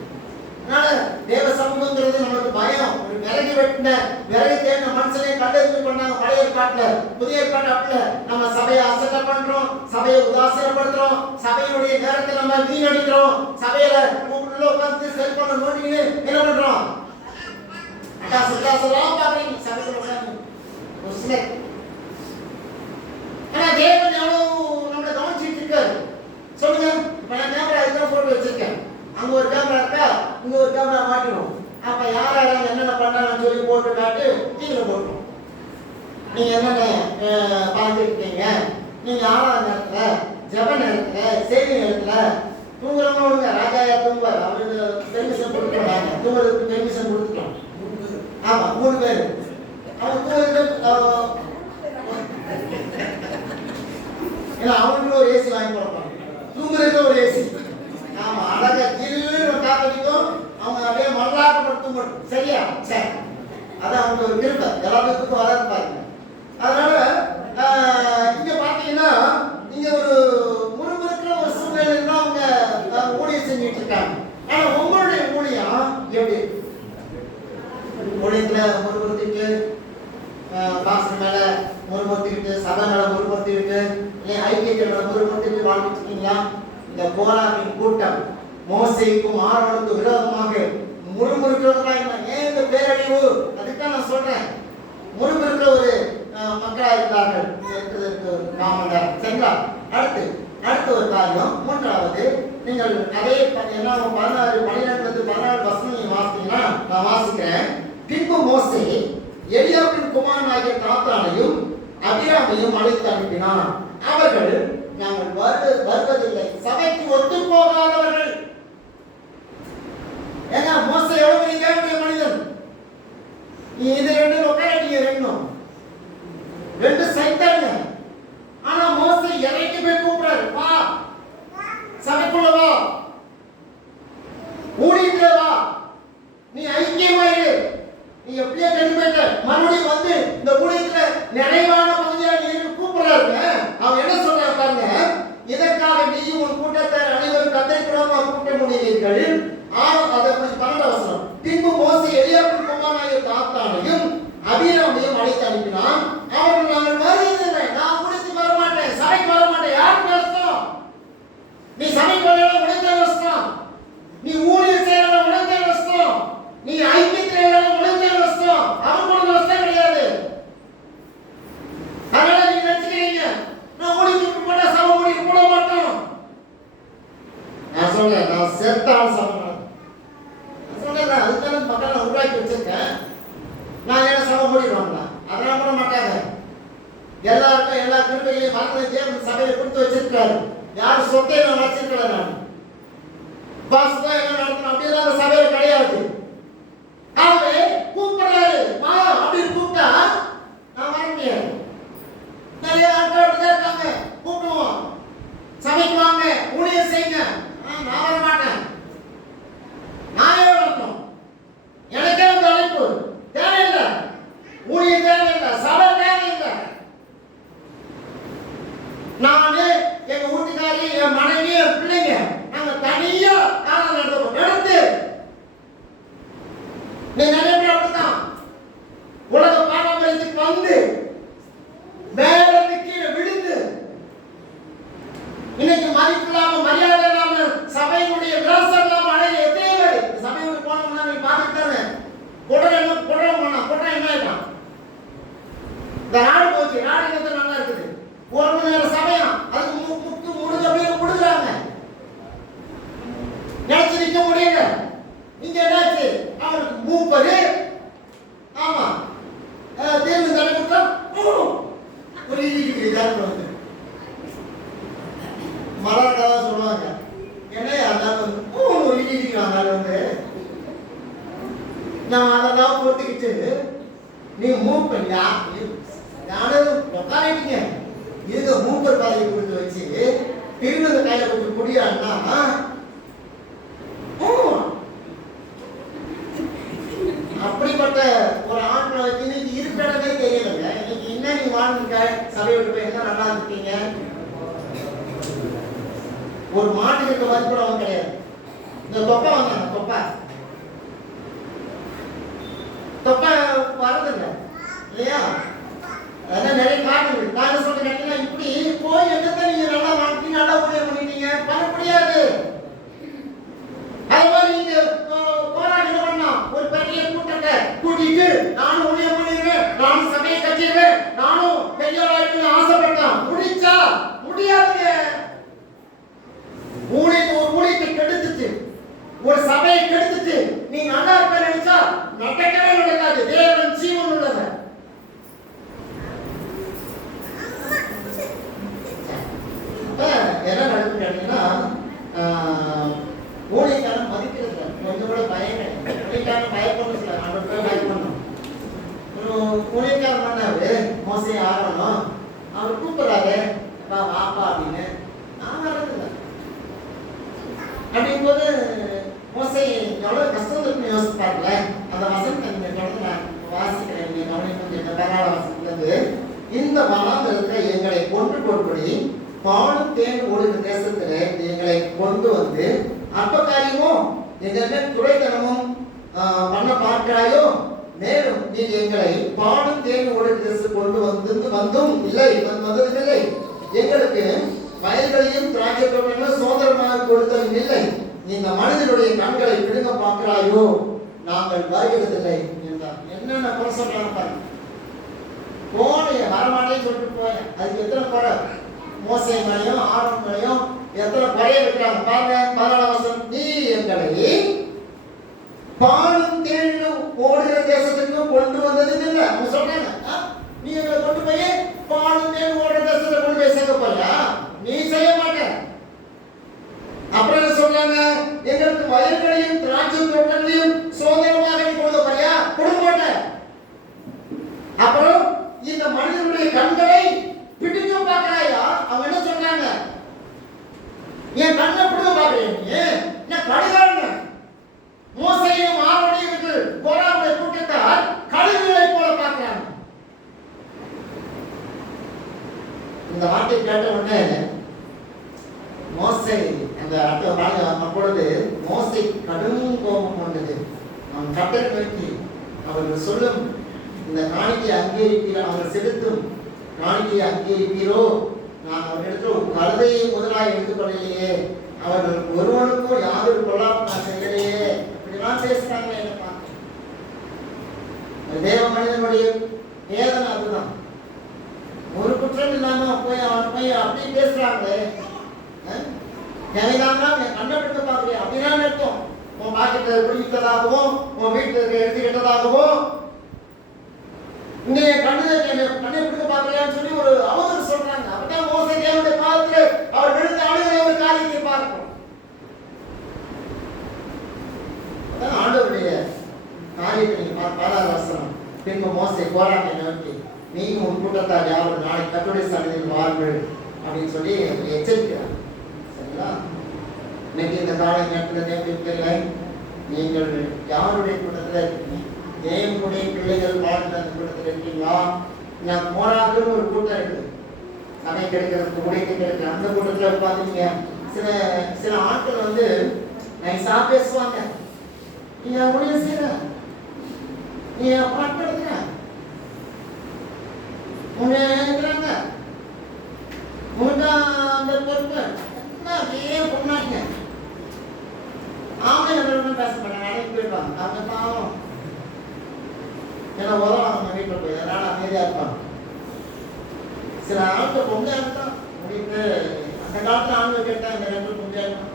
அதனால தேவ சமூகங்கிறது நமக்கு பயம். ஒரு விறகு வெட்டின விறகு தேடின மனுஷனை கண்டறிந்து பண்ணாங்க பழைய ஏற்பாட்டுல. புதிய ஏற்பாடு அப்படி நம்ம சபையை அசட்டை பண்றோம், சபையை உதாசீனப்படுத்துறோம், சபையுடைய நேரத்தை நம்ம வீணடிக்கிறோம், சபையில உள்ள உட்கார்ந்து செல்போனை நோண்டின்னு என்ன பண்றோம்? சுத்தாசெல்லாம் பாக்குறீங்க சபையில உட்கார்ந்து. ஆனா தேவன் எவ்வளவு நம்மளை கவனிச்சுட்டு இருக்காரு சொல்லுங்க. இப்ப நான் கேமரா இதுதான் போட்டு வச்சிருக்கேன். அங்க ஒரு கேமரா இருக்கா, இங்க ஒரு கேமரா மாட்டிடும். அப்ப யார் யாராவது என்னென்ன பண்றாங்கன்னு சொல்லி போட்டு காட்டு டிவியில போட்டுரும். நீங்க என்னென்ன பார்த்துருக்கீங்க, நீங்க ஆறாவது நேரத்துல, ஜப நேரத்துல, செய்தி நேரத்துல தூங்குறவங்க ராஜாயா தூங்குவார். அவருக்கு பெர்மிஷன் கொடுத்துட்டாங்க, தூங்குறதுக்கு பெர்மிஷன் கொடுத்துட்டோம். ஆமா 3 பேர் அவங்க தூங்குறது. ஏன்னா அவங்களுக்கு ஒரு ஏசி வாங்கி கொடுப்பாங்க, தூங்குறதுக்கு ஒரு ஏசி. ஆமா அழகா ஜில்லுன்னு காத்தடிக்கும், அவங்க அப்படியே மல்லாக்கப்படுத்தும் மட்டும். சரியா? சரி, அதான் அவங்க ஒரு கிருப்பை எல்லாத்துக்கும் வராது பாருங்க. அதனால இங்க பாத்தீங்கன்னா இங்க ஒரு முறுமுறுக்கிற ஒரு சூழ்நிலையில தான் அவங்க ஊழியம் செஞ்சுட்டு இருக்காங்க. ஆனா உங்களுடைய ஊழியம் எப்படி? ஊழியத்துல முறுமுறுத்திட்டு பாஸ்டர் மேல முறுமுறுத்திக்கிட்டு, சபை மேல முறுமுறுத்திக்கிட்டு, ஐக்கியத்தை மேல முறுமுறுத்திட்டு வாழ்ந்துட்டு இருக்கீங்களா? இந்த கோராவின் கூட்டம் மோசேக்கும் ஆரோனுக்கும் விரோதமாக முறுமுறுக்கிறவங்களா இருந்தாங்க. ஏன் இந்த பேரழிவு? அதுக்காக நான் சொல்றேன். முறுமுறுக்கிற ஒரு மக்களா இருந்தார்கள். சரிங்களா? அடுத்த ஒரு காரியம், மூன்றாவது, நீங்கள் அதே 14 வசனம் நீங்க வாசித்தீங்கன்னா நான் வாசிக்கிறேன். பின்பு மோசே எலியாபின் குமாரனாகிய தாத்தானையும் அபிராமையும் அழைத்து அனுப்பினான். அவர்கள் நாங்கள் வருவதில்லை, சபைக்கு ஒத்து போகாதவர்கள். ஏன்னா மோசே எவ்வளவு தேவனுடைய மனிதன். நீ இது 2 உட்காரீங்க, 2 சைத்தாங்க. ஆனா மோசே இறங்கி போய் கூப்பிடாரு, வா சபைக்குள்ள வா, ஊழியத்துல வா, நீ ஐக்கியமாயிரு. நீ எப்படியே கண்டு போயிட்ட, மறுபடியும் வந்து இந்த ஊழியத்துல நிறைவான பகுதியா நீ கூப்பிடுறாருங்க. அவன் என்ன சொல்றான் பாருங்க, இதற்காக நீயும் உன் கூட்டத்தார் அனைவரும் கத்தரிக்கூடாமல் கூட்ட முடிவீர்கள். அதை 12 வசனம். பின்பு மோசே எலியாபின் குமாரனாகிய தாத்தானையும் அபிராமையும் அழைத்து அனுப்பினான். அவர்கள் நாங்கள் வருவதில்லை, நான் ஊழியத்துக்கு வர மாட்டேன், சபைக்கு வர மாட்டேன். யாருக்கு நஷ்டம்? நீ சபைக்கு வரல உனக்கு நஷ்டம், நீ ஊழியம் செய்யல உனக்கு நஷ்டம், நீ ஐக்கியத்தில் உனக்கு நஷ்டம், அவங்களுக்கு நஷ்டம் கிடையாது. அதனால நீங்க நினைச்சுக்கிறீங்க நான் ஊழியத்துக்கு போட்டா சபை ஊழியம் கூட மாட்டோம். நான் சொல்றேன், நான் செத்தால் சபை சொல்றேன். அதுக்கான மக்கள் நான் உருவாக்கி வச்சிருக்கேன். நான் ஏன் சபை மூடிடுவாங்களா? அதெல்லாம் கூட மாட்டாங்க. எல்லாருக்கும் எல்லா கிருபைகளையும் மறந்து தேவன் சபையை கொடுத்து வச்சிருக்காரு. யாரும் சொத்தை நான் வச்சிருக்கல. நான் பாஸ் தான் என்ன நடத்தணும் அப்படியெல்லாம் அந்த சபையில கிடையாது. ஆகவே கூப்பிடுறாரு, மா அப்படின்னு கூப்பிட்டா நான் வர முடியாது. நிறைய ஆட்கள் அப்படிதான் இருக்காங்க, கூப்பிடுவோம் சபைக்கு வாங்க ஊழியம் செய்யுங்க, நான் வர மாட்டேன். நானே வரணும், எனக்கே வந்து அழைப்பு தேவையில்லை, ஊழியம் தேவையில்லை, சபை தேவையில்லை. நானு எங்க வீட்டுக்காரி, என் மனைவி, என் பிள்ளைங்க நாங்க தனியா காலம் நடத்து. நீ நிறைய பேர் அப்படித்தான் உலக பாரம்பரியத்துக்கு வந்து மேல கீழே விழுந்து இன்னைக்கு மதிப்பு இல்லாம மரியாதை இல்லாம சபையினுடைய விலாசம் இல்லாம அடைய எத்தனை பேர் சபையுக்கு போனோம்னா நீ பார்த்துட்டானே குடுற என்ன ஆயிட்டான்? இந்த நாடு போச்சு, நாடு எங்க நல்லா இருக்குது, 1 மணி நேரம் சமயம் அதுக்கு முடிஞ்ச அப்படியே கொடுக்குறாங்க, நினைச்சு நிக்க முடியல. இங்க என்னாச்சு? அவனுக்கு மூப்பரு, ஆமா தேர்வு தலைமுறை ஒரு வந்து மலர்கதா சொல்லுவாங்க. என்ன அதான் ஒரு இடிக்கிறாங்க வந்து நான் அதெல்லாம் போட்டுக்கிட்டு நீ மூப்பன் யாரும் உட்காரிட்டீங்க. இதுங்க மூப்பர் பாதையை கொடுத்து வச்சு திருநத கையில கொஞ்சம் குடியான்னா ஒரு மாட்டுக்கு மதிப்பு கூட அவன் கிடையாது. இந்த தொப்பை வந்தாங்க, தொப்பை வரதில்லை இல்லையா? அதான் நிறைய காரணங்கள். நான் என்ன சொல்றேன் கேட்டீங்கன்னா, இப்படி போய் என்னத்தை நீங்க நல்லா மாட்டி நல்லா ஊழியம் பண்ணிட்டீங்க, பண்ண முடியாது. அது மாதிரி நீங்க போராட்டம் என்ன பண்ணா, ஒரு பெரிய கூட்டத்தை கூட்டிட்டு நானும் ஊழியம் பண்ணிடுவேன், நானும் சபையை கட்டிடுவேன், நானும் பெரியவராக ஆசைப்பட்டான். முடிச்சா முடியாதுங்க. ஊழியத்தை கெடுத்துட்டு, ஒரு சபையை கெடுத்துட்டு நீ நல்லா இருப்ப நினைச்சா நடக்கவே நடக்காது. தேவன் ஜீவன் உள்ளவர். என்ன நடக்கும் கேட்டீங்கன்னா, ஊழியக்காரன் மதிக்கிறது கொஞ்சம் கூட பயம் கிடையாது. ஊழியக்காரன் பயப்படணும், சில அவருக்கு பயப்படணும். ஊழியக்காரன் பண்ணாரு மோசே ஆகணும், அவர் கூப்பிடுறாரு வாப்பா அப்படின்னு. நான் வர்றதில்லை. அப்படிங்கும்போது மோசே எவ்வளவு கஷ்டம் இருக்குன்னு யோசிப்பார்ல. அந்த வசனத்தை நீங்க தொடர்ந்து நான் வாசிக்கிறேன், நீங்க கவனிக்கும். இந்த பெறாத வசனத்துலேருந்து, இந்த வனாந்திரத்தை எங்களை கொண்டு போடும்படி பாலும் தேன் ஓடுகிற தேசத்துல எங்களை கொண்டு வந்து அப்ப காரியமும் எங்க துறைத்தனமும் பண்ண பார்க்கிறாயோ, மேலும் நீ எங்களை பாலும் தேன் ஓடுகிற தேசத்துக்கு கொண்டு வந்தும் இல்லை, வந்ததில்லை. எங்களுக்கு வயல்களையும் திராட்சை தோட்டங்களும் சோதரமாக கொடுத்ததும் இல்லை. இந்த மனிதனுடைய கண்களை பிடுங்க பார்க்கிறாயோ, நாங்கள் வருகிறதில்லை என்றார். என்னென்ன குறை சொல்றாங்க பாருங்க. போனைய வரமாட்டே சொல்லிட்டு போய, அதுக்கு எத்தனை குறை? மோசே மேலையும் ஆரோன் மேலையும் எத்தனை குறைய வைக்கிறாங்க பாருங்க. 14 வசனம், நீ எங்களை பாலும் தேனும் ஓடுகிற தேசத்துக்கு கொண்டு வந்தது இல்லை. அவங்க சொல்றாங்க, நீ எங்களை கொண்டு போய் பாலும் தேன் ஓடுற தேசத்தை கொண்டு போய் சேர்க்க போறியா? நீ செய்ய மாட்ட. அப்புறம் என்ன சொல்றாங்க, எங்களுக்கு வயல்களையும் திராட்சை தோட்டங்களையும் சோதனமாக நீ கொடுக்க போறியா? கொடுக்க மாட்ட. அப்புறம் இந்த மனிதனுடைய கண்களை பிடிக்க பார்க்கிறாயா? அவங்க என்ன சொல்றாங்க, என் கண்ணை பிடிக்க பார்க்கிறீங்க, நான் கடுகாரங்க. மோசையும் ஆரோனையும் கோராவுடைய கூட்டத்தார் கழுகுகளை போல பார்க்கிறாங்க. இந்த வார்த்தை கேட்ட உடனே மோசை அந்த அப்பொழுது மோசை கடும் கோபம் கொண்டது. அவன் கட்டளை நோக்கி அவர்கள் சொல்லும் இந்த காணிக்கையை அங்கீகரிக்கிற அவர்கள் செலுத்தும் காணிக்கையை அங்கீகரிக்கிறோ, நான் அவர்களிடத்தில் ஒரு கழுதையை முதலாக எடுத்துக்கொள்ளலையே, அவர்கள் ஒருவனுக்கும் யாதொரு கொள்ளாமல் நான் செய்யலையே. இப்படிலாம் பேசுறாங்க. என்ன தேவ மனிதனுடைய வேதனை அதுதான். ஒரு குற்றம் இல்லாம போய் அவன் போய் அப்படி பேசுறாங்களே, எனதானா என் கண்ணப்பிடிக்க பாக்குறியா அப்படின்னா அர்த்தம். உன் பாக்கெட்டை பிடித்ததாகவும் உன் வீட்டுல இருக்க எடுத்துக்கிட்டதாகவும் இங்க என் கண்ணை பிடிக்க பாக்குறியான்னு சொல்லி ஒரு அவதூறு சொல்றாங்க. அப்படிதான் மோசே தேவனுடைய பாதத்துல அவர் விழுந்த அழுகிற ஒரு காரியத்தை பார்க்கிறோம். ஆண்டவருடைய காரியத்தை நீங்க 16 வசனம், பின்பு மோசே கோரானை நோக்கி நீங்க உன் கூட்டத்தார் யாரும் நாளை கர்த்தருடைய சந்நிதியில் வாருங்கள் அப்படின்னு சொல்லி எச்சரிக்கிறார். சரிங்களா? இன்னைக்கு இந்த கால நேரத்தில் தேவையில்லை, நீங்கள் யாருடைய கூட்டத்தில் இருக்கீங்க? தேவனுடைய பிள்ளைகள் வாழ்ந்த அந்த கூட்டத்தில் இருக்கீங்களா? நான் போராடுன்னு ஒரு கூட்டம் இருக்குது, சமை கிடைக்கிறது உடைக்க கிடைக்கிற அந்த கூட்டத்தில் பார்த்தீங்க. சில ஆட்கள் வந்து நைஸா பேசுவாங்க, நீ ஊழியம் செய்யற, நீ பாட்டு எடுக்கிற, உன்னைக்கிறாங்க, உனக்கு அந்த பொறுப்பு என்ன அப்படியே பொண்ணாங்க. ஆமை எவ்வளவு பேச மாட்டாங்க, அடைக்கு போயிருப்பாங்க. அவங்க பாவம் ஏன்னா உதவாங்க நம்ம வீட்டில் போய், அதனால அமைதியா இருப்பாங்க. சில ஆட்கள் பொங்கா இருக்கான் அப்படின்னு அந்த காலத்துல ஆண்கள் கேட்டா இந்த ரெண்டு பொங்கா இருக்கான்.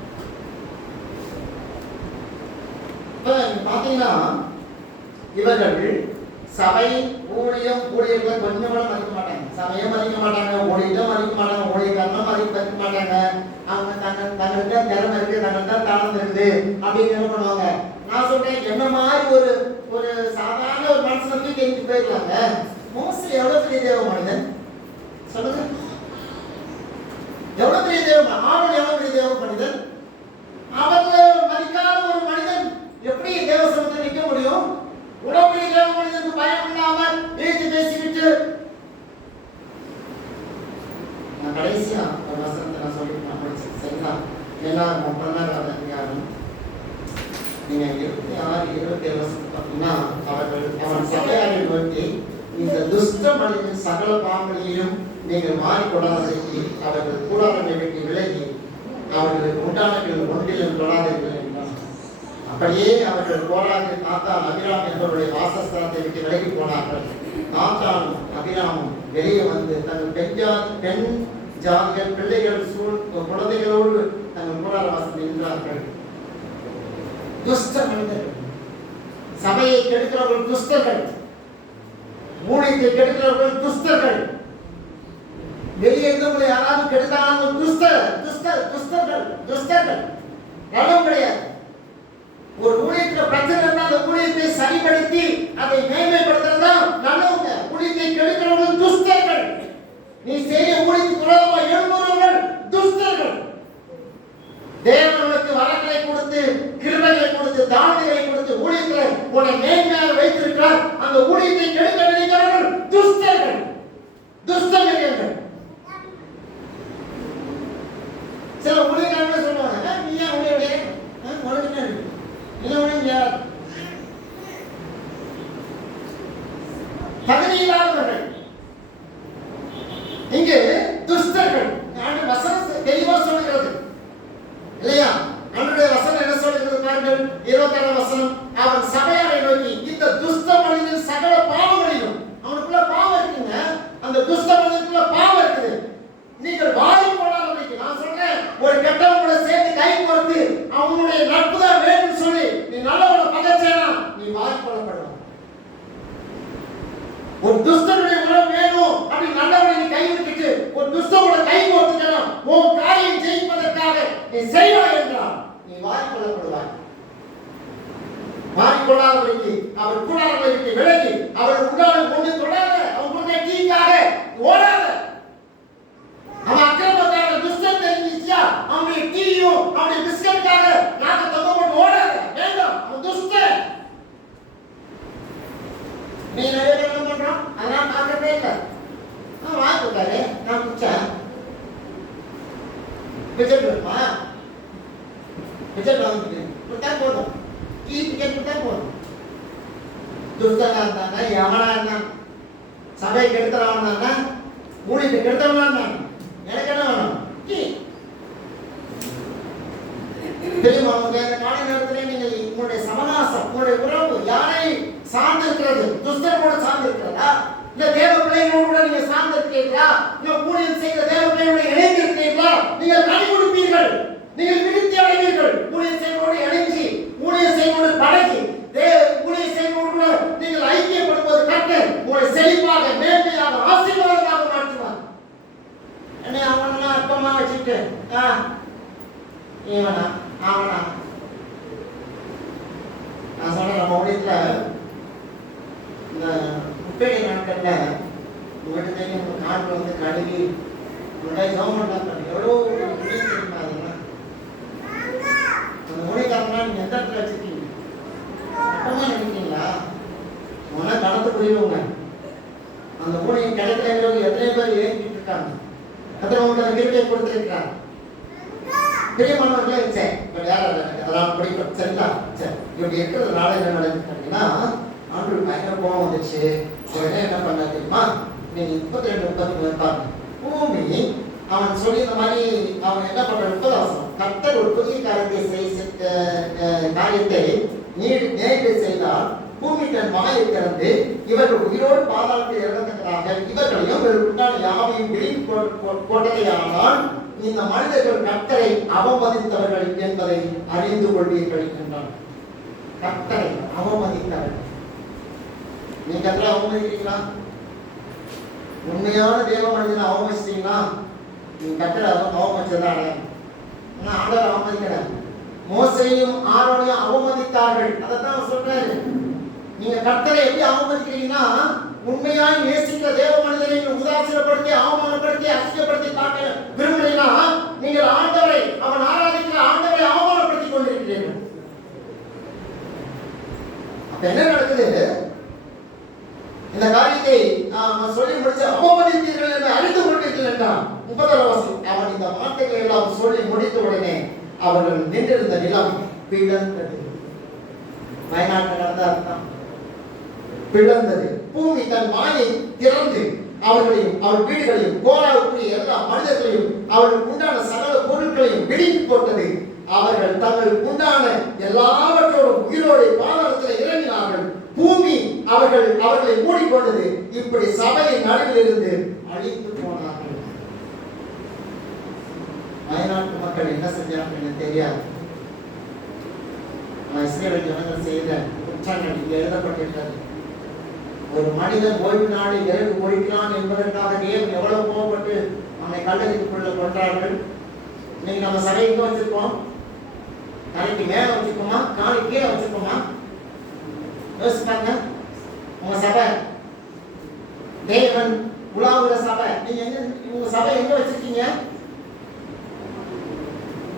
இப்ப பாத்தீங்கன்னா இவர்கள் சபை ஊழியம் ஊழியர்களை கொஞ்சம் கூட மதிக்க மாட்டாங்க. சபையும் மதிக்க மாட்டாங்க, ஊழியம் மதிக்க மாட்டாங்க, ஊழியக்காரனும் மதிக்க மாட்டாங்க. அவங்க தங்களுக்கு திறமை இருக்கு, தங்களுக்கு தாளம் இருக்குது அப்படின்னு என்ன பண்ணுவாங்க. நான் சொல்றேன், என்ன மாதிரி ஒரு சாதாரண ஒரு மனுஷனை தூக்கி எரிஞ்சு போயிருக்காங்க. மோஸ்ட்லி எவ்வளவு பெரிய தேவ மனிதன் சொல்லுங்க, எவ்வளவு பெரிய தேவ ஆரோன், எவ்வளவு பெரிய தேவ மனிதன். அவர்கள் மதிக்காத ஒரு மனிதன் எப்படி தேவ சமூகத்தில் நிற்க முடியும்? உடம்புடைய தேவ மனிதனுக்கு பயம் இல்லாமல் பேசி பேசிவிட்டு. நான் கடைசியா ஒரு வசனத்தை நான் சொல்லி நான் படிச்சேன். சரிங்களா? 16 அதிகாரம் நீங்க 26, 27 வருஷம் பார்த்தீங்கன்னா அவன் சபையாரை நோக்கி இந்த துஷ்ட மனிதன் சகல பாவங்களிலும் நீங்கள் மாறிக்கொள்ளாததற்கு அவர்கள் கூடாரங்களை விட்டு விலகி அவர்களுக்கு உண்டானவர்கள் ஒன்றிலும் தொழாதீர்கள் என்றார். அப்படியே அவர்கள் போராடி தாத்தான் அபிராம் என்பவருடைய வாசஸ்தலத்தை விட்டு விலகி போனார்கள். தாத்தானும் அபிராமும் வெளியே வந்து தங்கள் பெண் ஜாதிகள் பிள்ளைகள் குழந்தைகளோடு தங்கள் கூடார வாசல் நின்றார்கள். துஷ்ட மனிதர்கள், சபையை கெடுக்கிறவர்கள் துஷ்டர்கள், ஊழியத்தை கெடுக்கிறவர்கள் துஷ்டர்கள், வெளியே இருந்தவங்களை யாராவது கெடுத்தாலும் துஷ்டர்கள். நலம் கிடையாது. ஒரு ஊழியத்தில் பிரச்சனை இருந்தால் அந்த ஊழியத்தை சரிப்படுத்தி அதை மேன்மைப்படுத்துறதா நல்லவங்க. ஊழியத்தை கெடுக்கிறவர்கள் துஷ்டர்கள். நீ செய்ய ஊழியத்துக்கு விரோதமா எழும்புறவர்கள் துஷ்டர்கள். தேவனுக்கு வரங்களை கொடுத்து, கிருபைகளை கொடுத்து, தானங்களை கொடுத்து ஊழியத்தை உன்னை மேன்மையாக வைத்திருக்கிறார். அந்த ஊழியத்தை கெடுக்க நினைக்கிறவர்கள் துஷ்டர்கள், துஷ்டர்கள். சில ஊழியர்கள் சொல்லுவாங்க, நீ ஏன் ஊழியர்களே தகுதியில்லாதவர்கள். இங்கு துஷ்டர்கள். வசனம் தெளிவா சொல்கிறது இல்லையா? அன்றைய வசனம் என்ன சொல்கிறது பாருங்கள், 26 வசனம். அவன் சபையாரை நோக்கி இந்த துஷ்ட மனிதன் சகல பாவங்களிலும், அவனுக்குள்ள பாவம் இருக்குங்க, அந்த துஷ்ட மனிதனுக்குள்ள பாவம் இருக்குது. நீங்கள் வாரி போடாதபடிக்கு நான் சொல்றேன், ஒரு கெட்டவனோட சேர்த்து கை கோர்த்து அவனுடைய நட்பு தான் வேணும்னு சொல்லி நீ நல்லவனை பகைச்சேனா நீ வாரி போடப்படுவான். ஒரு துஷ்டனுடைய உறவு வேணும் அப்படி நல்லவனை நீ கை விட்டுட்டு ஒரு துஷ்டனோட கை கோர்த்துட்டா உன் காரியம் ஜெயிப்பதற்காக நீ செய்வாய் என்றால் நீ வாரி கொள்ளப்படுவாய். மாறிக்கொள்ளாதபடிக்கு அவர் கூடாரங்களை விட்டு விலகி அவர் உண்டான ஒன்று தொடாத, அவங்களுடைய தீக்காக ஓடாத. அவன் அக்கிரமக்கார துஷ்டன் தெரிஞ்சிச்சா அவனுடைய டீயும் அவனுடைய பிஸ்கட்காக நாக்க தொங்க போட்டு ஓடாத. வேண்டாம், அவன் துஷ்டன். நீ நிறைய என்ன பண்றான் அதெல்லாம் பார்க்கவே இல்லை. நான் வாங்கிட்டாரு, நான் குச்சேன் பிச்சட் வருமா, பிச்சட் வாங்கிட்டு கொடுத்தா போதும், டீ பிச்சட் கொடுத்தா போதும். துஷ்டனா இருந்தாங்க, எவனா இருந்தாங்க, சபையை கெடுத்தவனா இருந்தாங்க, ஊழியத்தை கெடுத்தவனா இருந்தாங்க, எனக்கு என்ன வேணும்? பெரியவங்க இந்த காலை நேரத்தில் நீங்கள் உங்களுடைய சமநாசம், உங்களுடைய உறவு யாரை சார்ந்து இருக்கிறது? துஷ்டனோட சார்ந்து இருக்கிறதா? இல்ல தேவ பிள்ளைகளோடு கூட நீங்க சார்ந்து இருக்கிறீர்களா? இல்ல ஊழியம் செய்த தேவ பிள்ளைகளோட இணைந்து இருக்கிறீர்களா? நீங்கள் கனி கொடுப்பீர்கள், நீங்கள் விருத்தி அடைவீர்கள். ஊழியம் செய்வோடு இணைஞ்சி, ஊழியம் செய்வோடு பழகி, ஊழியம் செய்வோடு கூட நீங்கள் ஐக்கியப்படும்போது கர்த்தர் உங்களை செழிப்பாக, மேன்மையாக, ஆசீர்வாதமாக மாற்றுவார். என்ன அவனா அற்பமா வச்சுட்டு இவனா அவனா? நான் சொல்றேன், நம்ம ஊழியத்தில் இந்த முப்பேடி நாட்கள்ல உங்கள்கிட்ட தெரியும், காட்டில் வந்து கழுவி உங்களுடைய கவர்மெண்ட் பண்ணி எவ்வளோ தெரியுமா? அதெல்லாம் அந்த ஊழியக்காரனா நீங்க எந்த இடத்துல வச்சிருக்கீங்க? அப்புறமா நினைக்கிறீங்களா? உன்னா கடத்து புரியுவங்க. அந்த ஊழியம் கிடைக்கிறவங்க எத்தனை பேர் ஏற்றிட்டு இருக்காங்க, எத்தனை உங்களுக்கு அந்த கிருப்பையை கொடுத்துருக்கிறாங்க. பிரியமானவர்களே, சரி இப்போ யாரும் அதெல்லாம் படிக்க சரிங்களா? சரி, இப்படி இருக்கிறதுனால என்ன நடக்குதுன்னா ஆண்டு பயங்கர கோபம் வந்துச்சு. உடனே என்ன பண்ண தெரியுமா? நீங்க 32, 33 பாருங்க. பூமி அவன் சொல்லி இந்த மாதிரி அவன் என்ன பண்ற 30 அவசரம். கர்த்தர் ஒரு புதிய காரியத்தை நேரிட்டு செய்தால் பூமி தன் வாயை திறந்து இவர்கள் உயிரோடு பாதாளத்தில் இறந்ததாக இவர்களையும் இவர்கள் உண்டான யாவையும் விழிப்பு போட்டதையானால் இந்த மனிதர்கள் கர்த்தரை அவமதித்தவர்கள் என்பதை அறிந்து கொள்வீர்கள் என்றான். கர்த்தரை அவமதித்தவர்கள். நீங்க கர்த்தரை அவமதிக்கிறீங்களா? உண்மையான தேவ மனிதனை அவமதிச்சிட்டீங்களா? நீங்க கர்த்தரை அவமதிச்சதான ஆண்டவர் அவமதிக்கிற மோசையும் ஆரோனையும் அவமதித்தார்கள். அதைத்தான் சொல்றாரு. நீங்க கர்த்தரை எப்படி அவமதிக்கிறீங்கன்னா, உண்மையாய் நேசிக்கிற தேவ மனிதனை உதாசீனப்படுத்தி, அவமானப்படுத்தி, அசிங்கப்படுத்தி காட்ட விரும்புகிறீங்கன்னா நீங்கள் ஆண்டவரை, அவன் ஆராதிக்கிற ஆண்டவரை அவமானப்படுத்திக் கொண்டிருக்கிறீர்கள். அப்ப என்ன நடக்குது? இந்த காரியத்தை சொல்லி முடிச்சு அவமதித்தீர்கள் என்று அறிந்து கொண்டீர்கள் என்றான். 30 அவன் இந்த வார்த்தைகளை எல்லாம் சொல்லி முடித்த உடனே அவர்கள் நின்றிருந்த நிலம் பிளந்தது. வயநாட்டில் நடந்த அர்த்தம் பிளந்தது. பூமி தன் வாயை திறந்து அவர்களையும் அவர் வீடுகளையும் கோராவுக்குரிய எல்லா மனிதர்களையும் அவர்களுக்கு உண்டான சகல பொருட்களையும் விடுங்கி போட்டது. அவர்கள் தங்களுக்கு உண்டான எல்லாவற்றோடும் உயிரோடு பாதாளத்தில் இறங்கினார்கள். பூமி அவர்களை மூடிக்கொண்டது. இப்படி சபையின் நடுவில் இருந்து அழித்து போனார்கள். வயநாட்டு மக்கள் என்ன செஞ்சாங்க எனக்கு தெரியாது. இஸ்ரவேல் ஜனங்கள் செய்த குற்றங்கள் இங்கே எழுதப்பட்டிருக்கிறது. ஒரு மனிதன் ஓய்வு நாளில் இறகு ஒழிக்கிறான் என்பதற்காக தேவன் எவ்வளவு கோபப்பட்டு அவனை கல்லறைக்குள்ள கொன்றார்கள். இன்னைக்கு நம்ம சபை எங்க வச்சிருக்கோம்? தலைக்கு மேல வச்சிருக்கோமா, காலி கீழே வச்சிருக்கோமா? யோசிப்பாங்க. உங்க சபை தேவன் உலாவுற சபை, நீங்க எங்க உங்க சபை எங்க வச்சிருக்கீங்க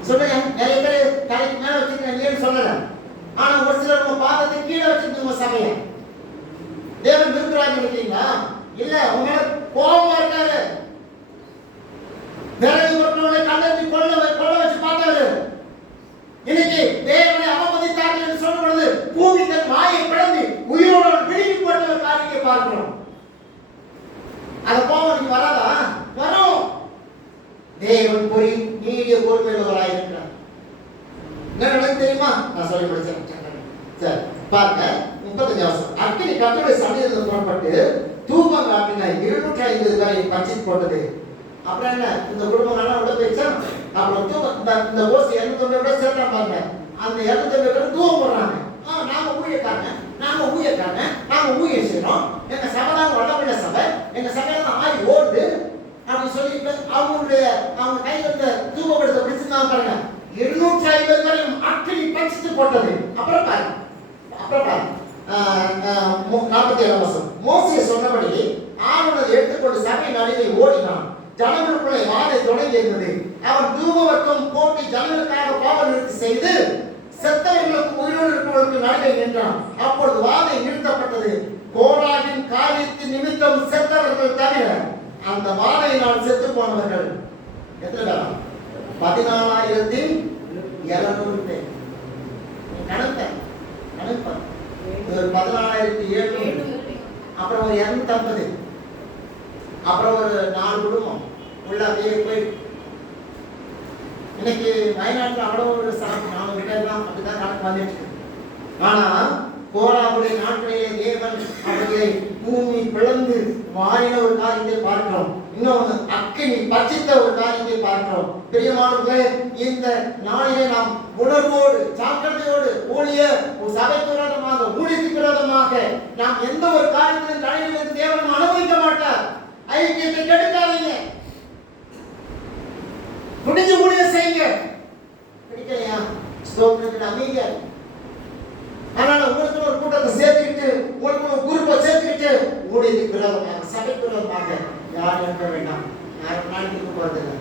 சொல்லுங்க. நிறைய பேர் தலைக்கு மேல வச்சிருக்கீங்க சொல்லல. ஆனா ஒரு சிலர் உங்க பாதத்தை கீழே வச்சிருக்கீங்க உங்க சபையை. தேவன் விரும்புறாங்க நினைக்கிறீங்களா? இல்ல, உங்க கோபமா இருக்காரு. விறகு பொருட்களை கல்லறி கொள்ள வச்சு பார்த்தாரு. இன்னைக்கு தேவனை அவமதித்தார்கள் என்று சொல்லும் பொழுது பூமி தன் வாயை பிளந்து உயிரோடு விடுவி போட்ட ஒரு காரியத்தை பார்க்கிறோம். அது கோபம் வராதா? வரும். தேவன் பொறி நீடிய பொறுமையுள்ளவராக இருக்கிறார். என்ன நடந்து தெரியுமா? நான் சொல்லி முடிச்சேன். சரி பாருங்க, 35 வருஷம் அக்கினி கர்த்தருடைய சன்னிதியில் புறப்பட்டு தூபம் காட்டின 250 பேரை பட்சித்து போட்டது. அப்புறம் என்ன, இந்த குடும்பங்கள்லாம் உள்ள போயிடுச்சா? அப்புறம் இந்த ஓசி 250 பேர் சேர்த்தா பாருங்க. அந்த 250 பேர் தூவம் போடுறாங்க. நாங்க ஊழியக்காரங்க, நாங்க ஊழியம் செய்யறோம், எங்க சபை தான் வளமுள்ள சபை, எங்க சபையில தான் ஆடி ஓடுது அப்படின்னு சொல்லிட்டு அவங்க கையில இருந்த தூபப்படுத்த பிடிச்சிருந்தாங்க பாருங்க. 250 பேரையும் அக்கினி பட்சித்து போட்டது. அப்புறம் பாருங்க 47 வருஷம் மோசே சொன்னபடி ஆரோனை எடுத்துக்கொண்டு சபை நடுவில் ஓடினான். ஜனங்களுக்குள்ளே வாதை தொடங்கி இருந்தது. அவன் தூபவர்க்கம் போட்டி ஜனங்களுக்காக பாவ நிறுத்தி செய்து செத்தவர்களுக்கு உயிரோடு இருப்பவர்களுக்கு நடுவே நின்றான். அப்பொழுது வாதை நிறுத்தப்பட்டது. கோராகின் காரியத்தின் நிமித்தம் செத்தவர்கள் தவிர அந்த வாதையினால் செத்து போனவர்கள் எத்தனை பேர்? 14,700 பேர். கணக்கு 14,700. அப்புறம் ஒரு 250. அப்புறம் ஒரு 4 குடும்பம் உள்ள அப்படியே போய் இன்னைக்கு வயநாட்டில் அவ்வளவு ஒரு 400 பேர் தான் அப்படிதான் கணக்கு வந்துட்டு. ஆனா கோராவுடைய நாட்களிலே தேவன் அவர்களை பூமி பிளந்து மாறின ஒரு காரியத்தை பார்க்கிறோம். இன்னொன்று அக்கினி பட்சித்த ஒரு காரியத்தை பார்க்கிறோம். பிரியமானவர்களே, இந்த நாளிலே நாம் உணர்வோடு ஜாக்கிரதையோடு சபைக்கு விரோதமாக ஊழியத்துக்கு விரோதமாக நாம் எந்த ஒரு காரியத்திலும் தலையிலிருந்து தேவன் அனுமதிக்க மாட்டார். ஐக்கியத்தை கெடுக்காதீங்க, துணிஞ்சு ஊழியம் செய்யுங்க. பிடிக்கலையா? ஸ்தோத்திரத்துக்கு அமைங்க. ஆனால் உங்களுக்கு ஒரு கூட்டத்தை சேர்த்துக்கிட்டு, உங்களுக்கு ஒரு குரூப்பை சேர்த்துக்கிட்டு ஊழியத்துக்கு விரோதமாக சபைக்கு விரோதமாக யாரும் இருக்க வேண்டாம். யாரும் நாளைக்கு இருக்க போறதில்லை.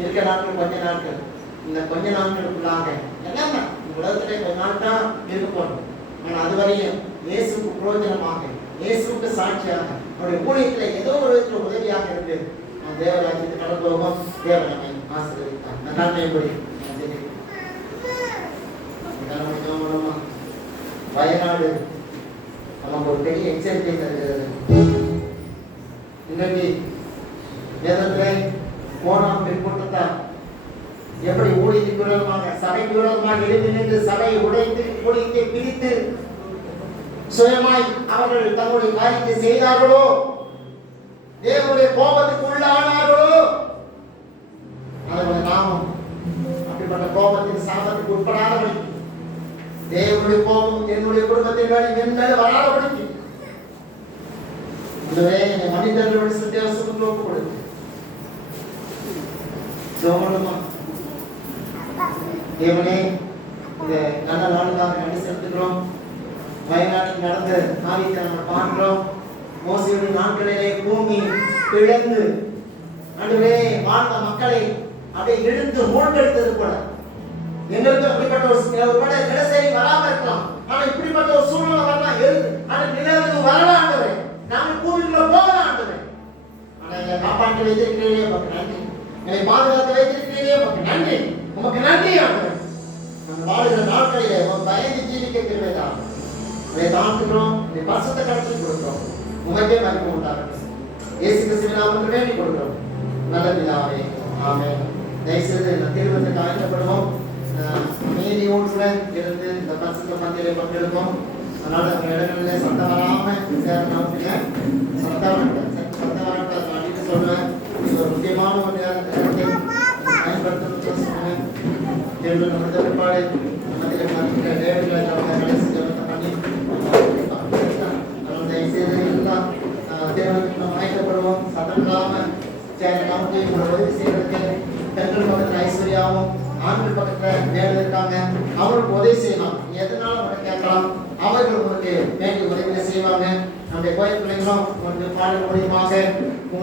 இருக்க நாட்கள் கொஞ்ச நாட்கள். இந்த கொஞ்ச நாட்களுக்குள்ளாக எல்லாமே உலகத்திலே கொஞ்ச நாள் தான் இருக்க போறோம். ஆனால் அதுவரையும் இயேசுக்கு பிரயோஜனமாக, இயேசுக்கு சாட்சியாக, அவருடைய ஊழியத்தில் ஏதோ ஒரு விதத்தில் உதவியாக இருக்கு. நான் தேவராஜ்யத்தை கடந்து போவோம். தேவன் நம்மை ஆசீர்வதித்தார். நான் நன்மைப்படி வயநாடு நமக்கு ஒரு பெரிய எச்சரிக்கை தருகிறது. இன்றைக்கு வேதத்திலே போனாம் பிற்பட்டார் எப்படி ஊழியத்துக்கு விரோதமாக சபைக்கு விரோதமாக எழுதி நின்று சபையை உடைத்து ஊழியத்தை பிரித்து சுயமாய் அவர்கள் தங்களுடைய காரியத்தை செய்தார்களோ, தேவனுடைய கோபத்துக்கு உள்ளானார்களோ, அதனுடைய நாமம் அப்படிப்பட்ட கோபத்தின் சாபத்துக்கு உட்படாதபடி தேவனுடைய கோபம் என்னுடைய குடும்பத்தின் மேல் வராதபடிக்கு இதுவே மனிதர்களுடைய சத்தியாசத்துக்கு ஒப்பு கொடுத்து தேவனே இந்த நல்ல நாளுக்காக நன்றி செலுத்துகிறோம். வயநாட்டில் நடந்த காரியத்தை நம்ம பார்க்கிறோம். மோசையுடைய நாட்களிலே பூமி பிளந்து நடுவே வாழ்ந்த மக்களை அப்படியே இழுத்து மூழ்கெடுத்தது போல எங்களுக்கு அப்படிப்பட்ட ஒரு தினசரி வராம இருக்கலாம். ஆனா இப்படிப்பட்ட ஒரு சூழ்நிலை வரலாம். ஆனா நிலவுக்கு வரலாம் ஆண்டவரே, நாங்கள் பூமிக்குள்ள போகலாம் ஆண்டவரே. ஆனா எங்களை காப்பாற்றி வைத்திருக்கிறீரே உமக்கு நன்றி, என்னை பாதுகாத்து வைத்திருக்கிறீரே உமக்கு நன்றி. உமக்கு நன்றி ஆண்டவரே. நம்ம வாழ்கிற நாட்களிலே உன் பயந்து ஜீவிக்க திருவைதான் அதை தாழ்த்துக்கிறோம். நீ பரிசுத்த கருத்தில் கொடுக்கிறோம். உமக்கே மகிமை உண்டாகட்டும். இயேசு கிறிஸ்துவின் நாமத்தில் வேண்டிக் கொள்கிறோம் நல்ல பிதாவே, ஆமென். தயவுசெய்து இந்த திருமணத்துக்கு ஆயத்தப்படுவோம். அமைதியோடு கூட இருந்து இந்த பரிசுத்த பந்தியிலே பங்கெடுப்போம். அதனால அந்த இடங்களில் சத்தம் வராம சேரணும். சத்தம் வரக்கூடாது. நான் வீட்டு சொல்லுவேன், இது ஒரு முக்கியமான ஒரு நேரத்தை பயன்படுத்தணும்னு சொல்லுவேன். தேவன் நமது பிற்பாடு மத்தியில் தேவர்களை கடைசி ஜெபத்தை பண்ணி தயவுசெய்து எல்லாம் தேவனுக்கு நம்ம அழைக்கப்படுவோம். சத்தம் இல்லாமல் சேர நமக்கு உதவி செய்யறதுக்கு பெண்கள் பக்கத்தில் ஐஸ்வர்யாவும் ஆண்கள் பக்கத்தில் வேலை இருக்காங்க. அவங்களுக்கு உதவி செய்யலாம். எதனால அவங்க கேட்கலாம். அவர்கள் உங்களுக்கு வேண்டிய உதவிகளை செய்வாங்க. நம்முடைய கோயில் பிள்ளைங்களும் உங்களுக்கு பாடல் மூலியமாக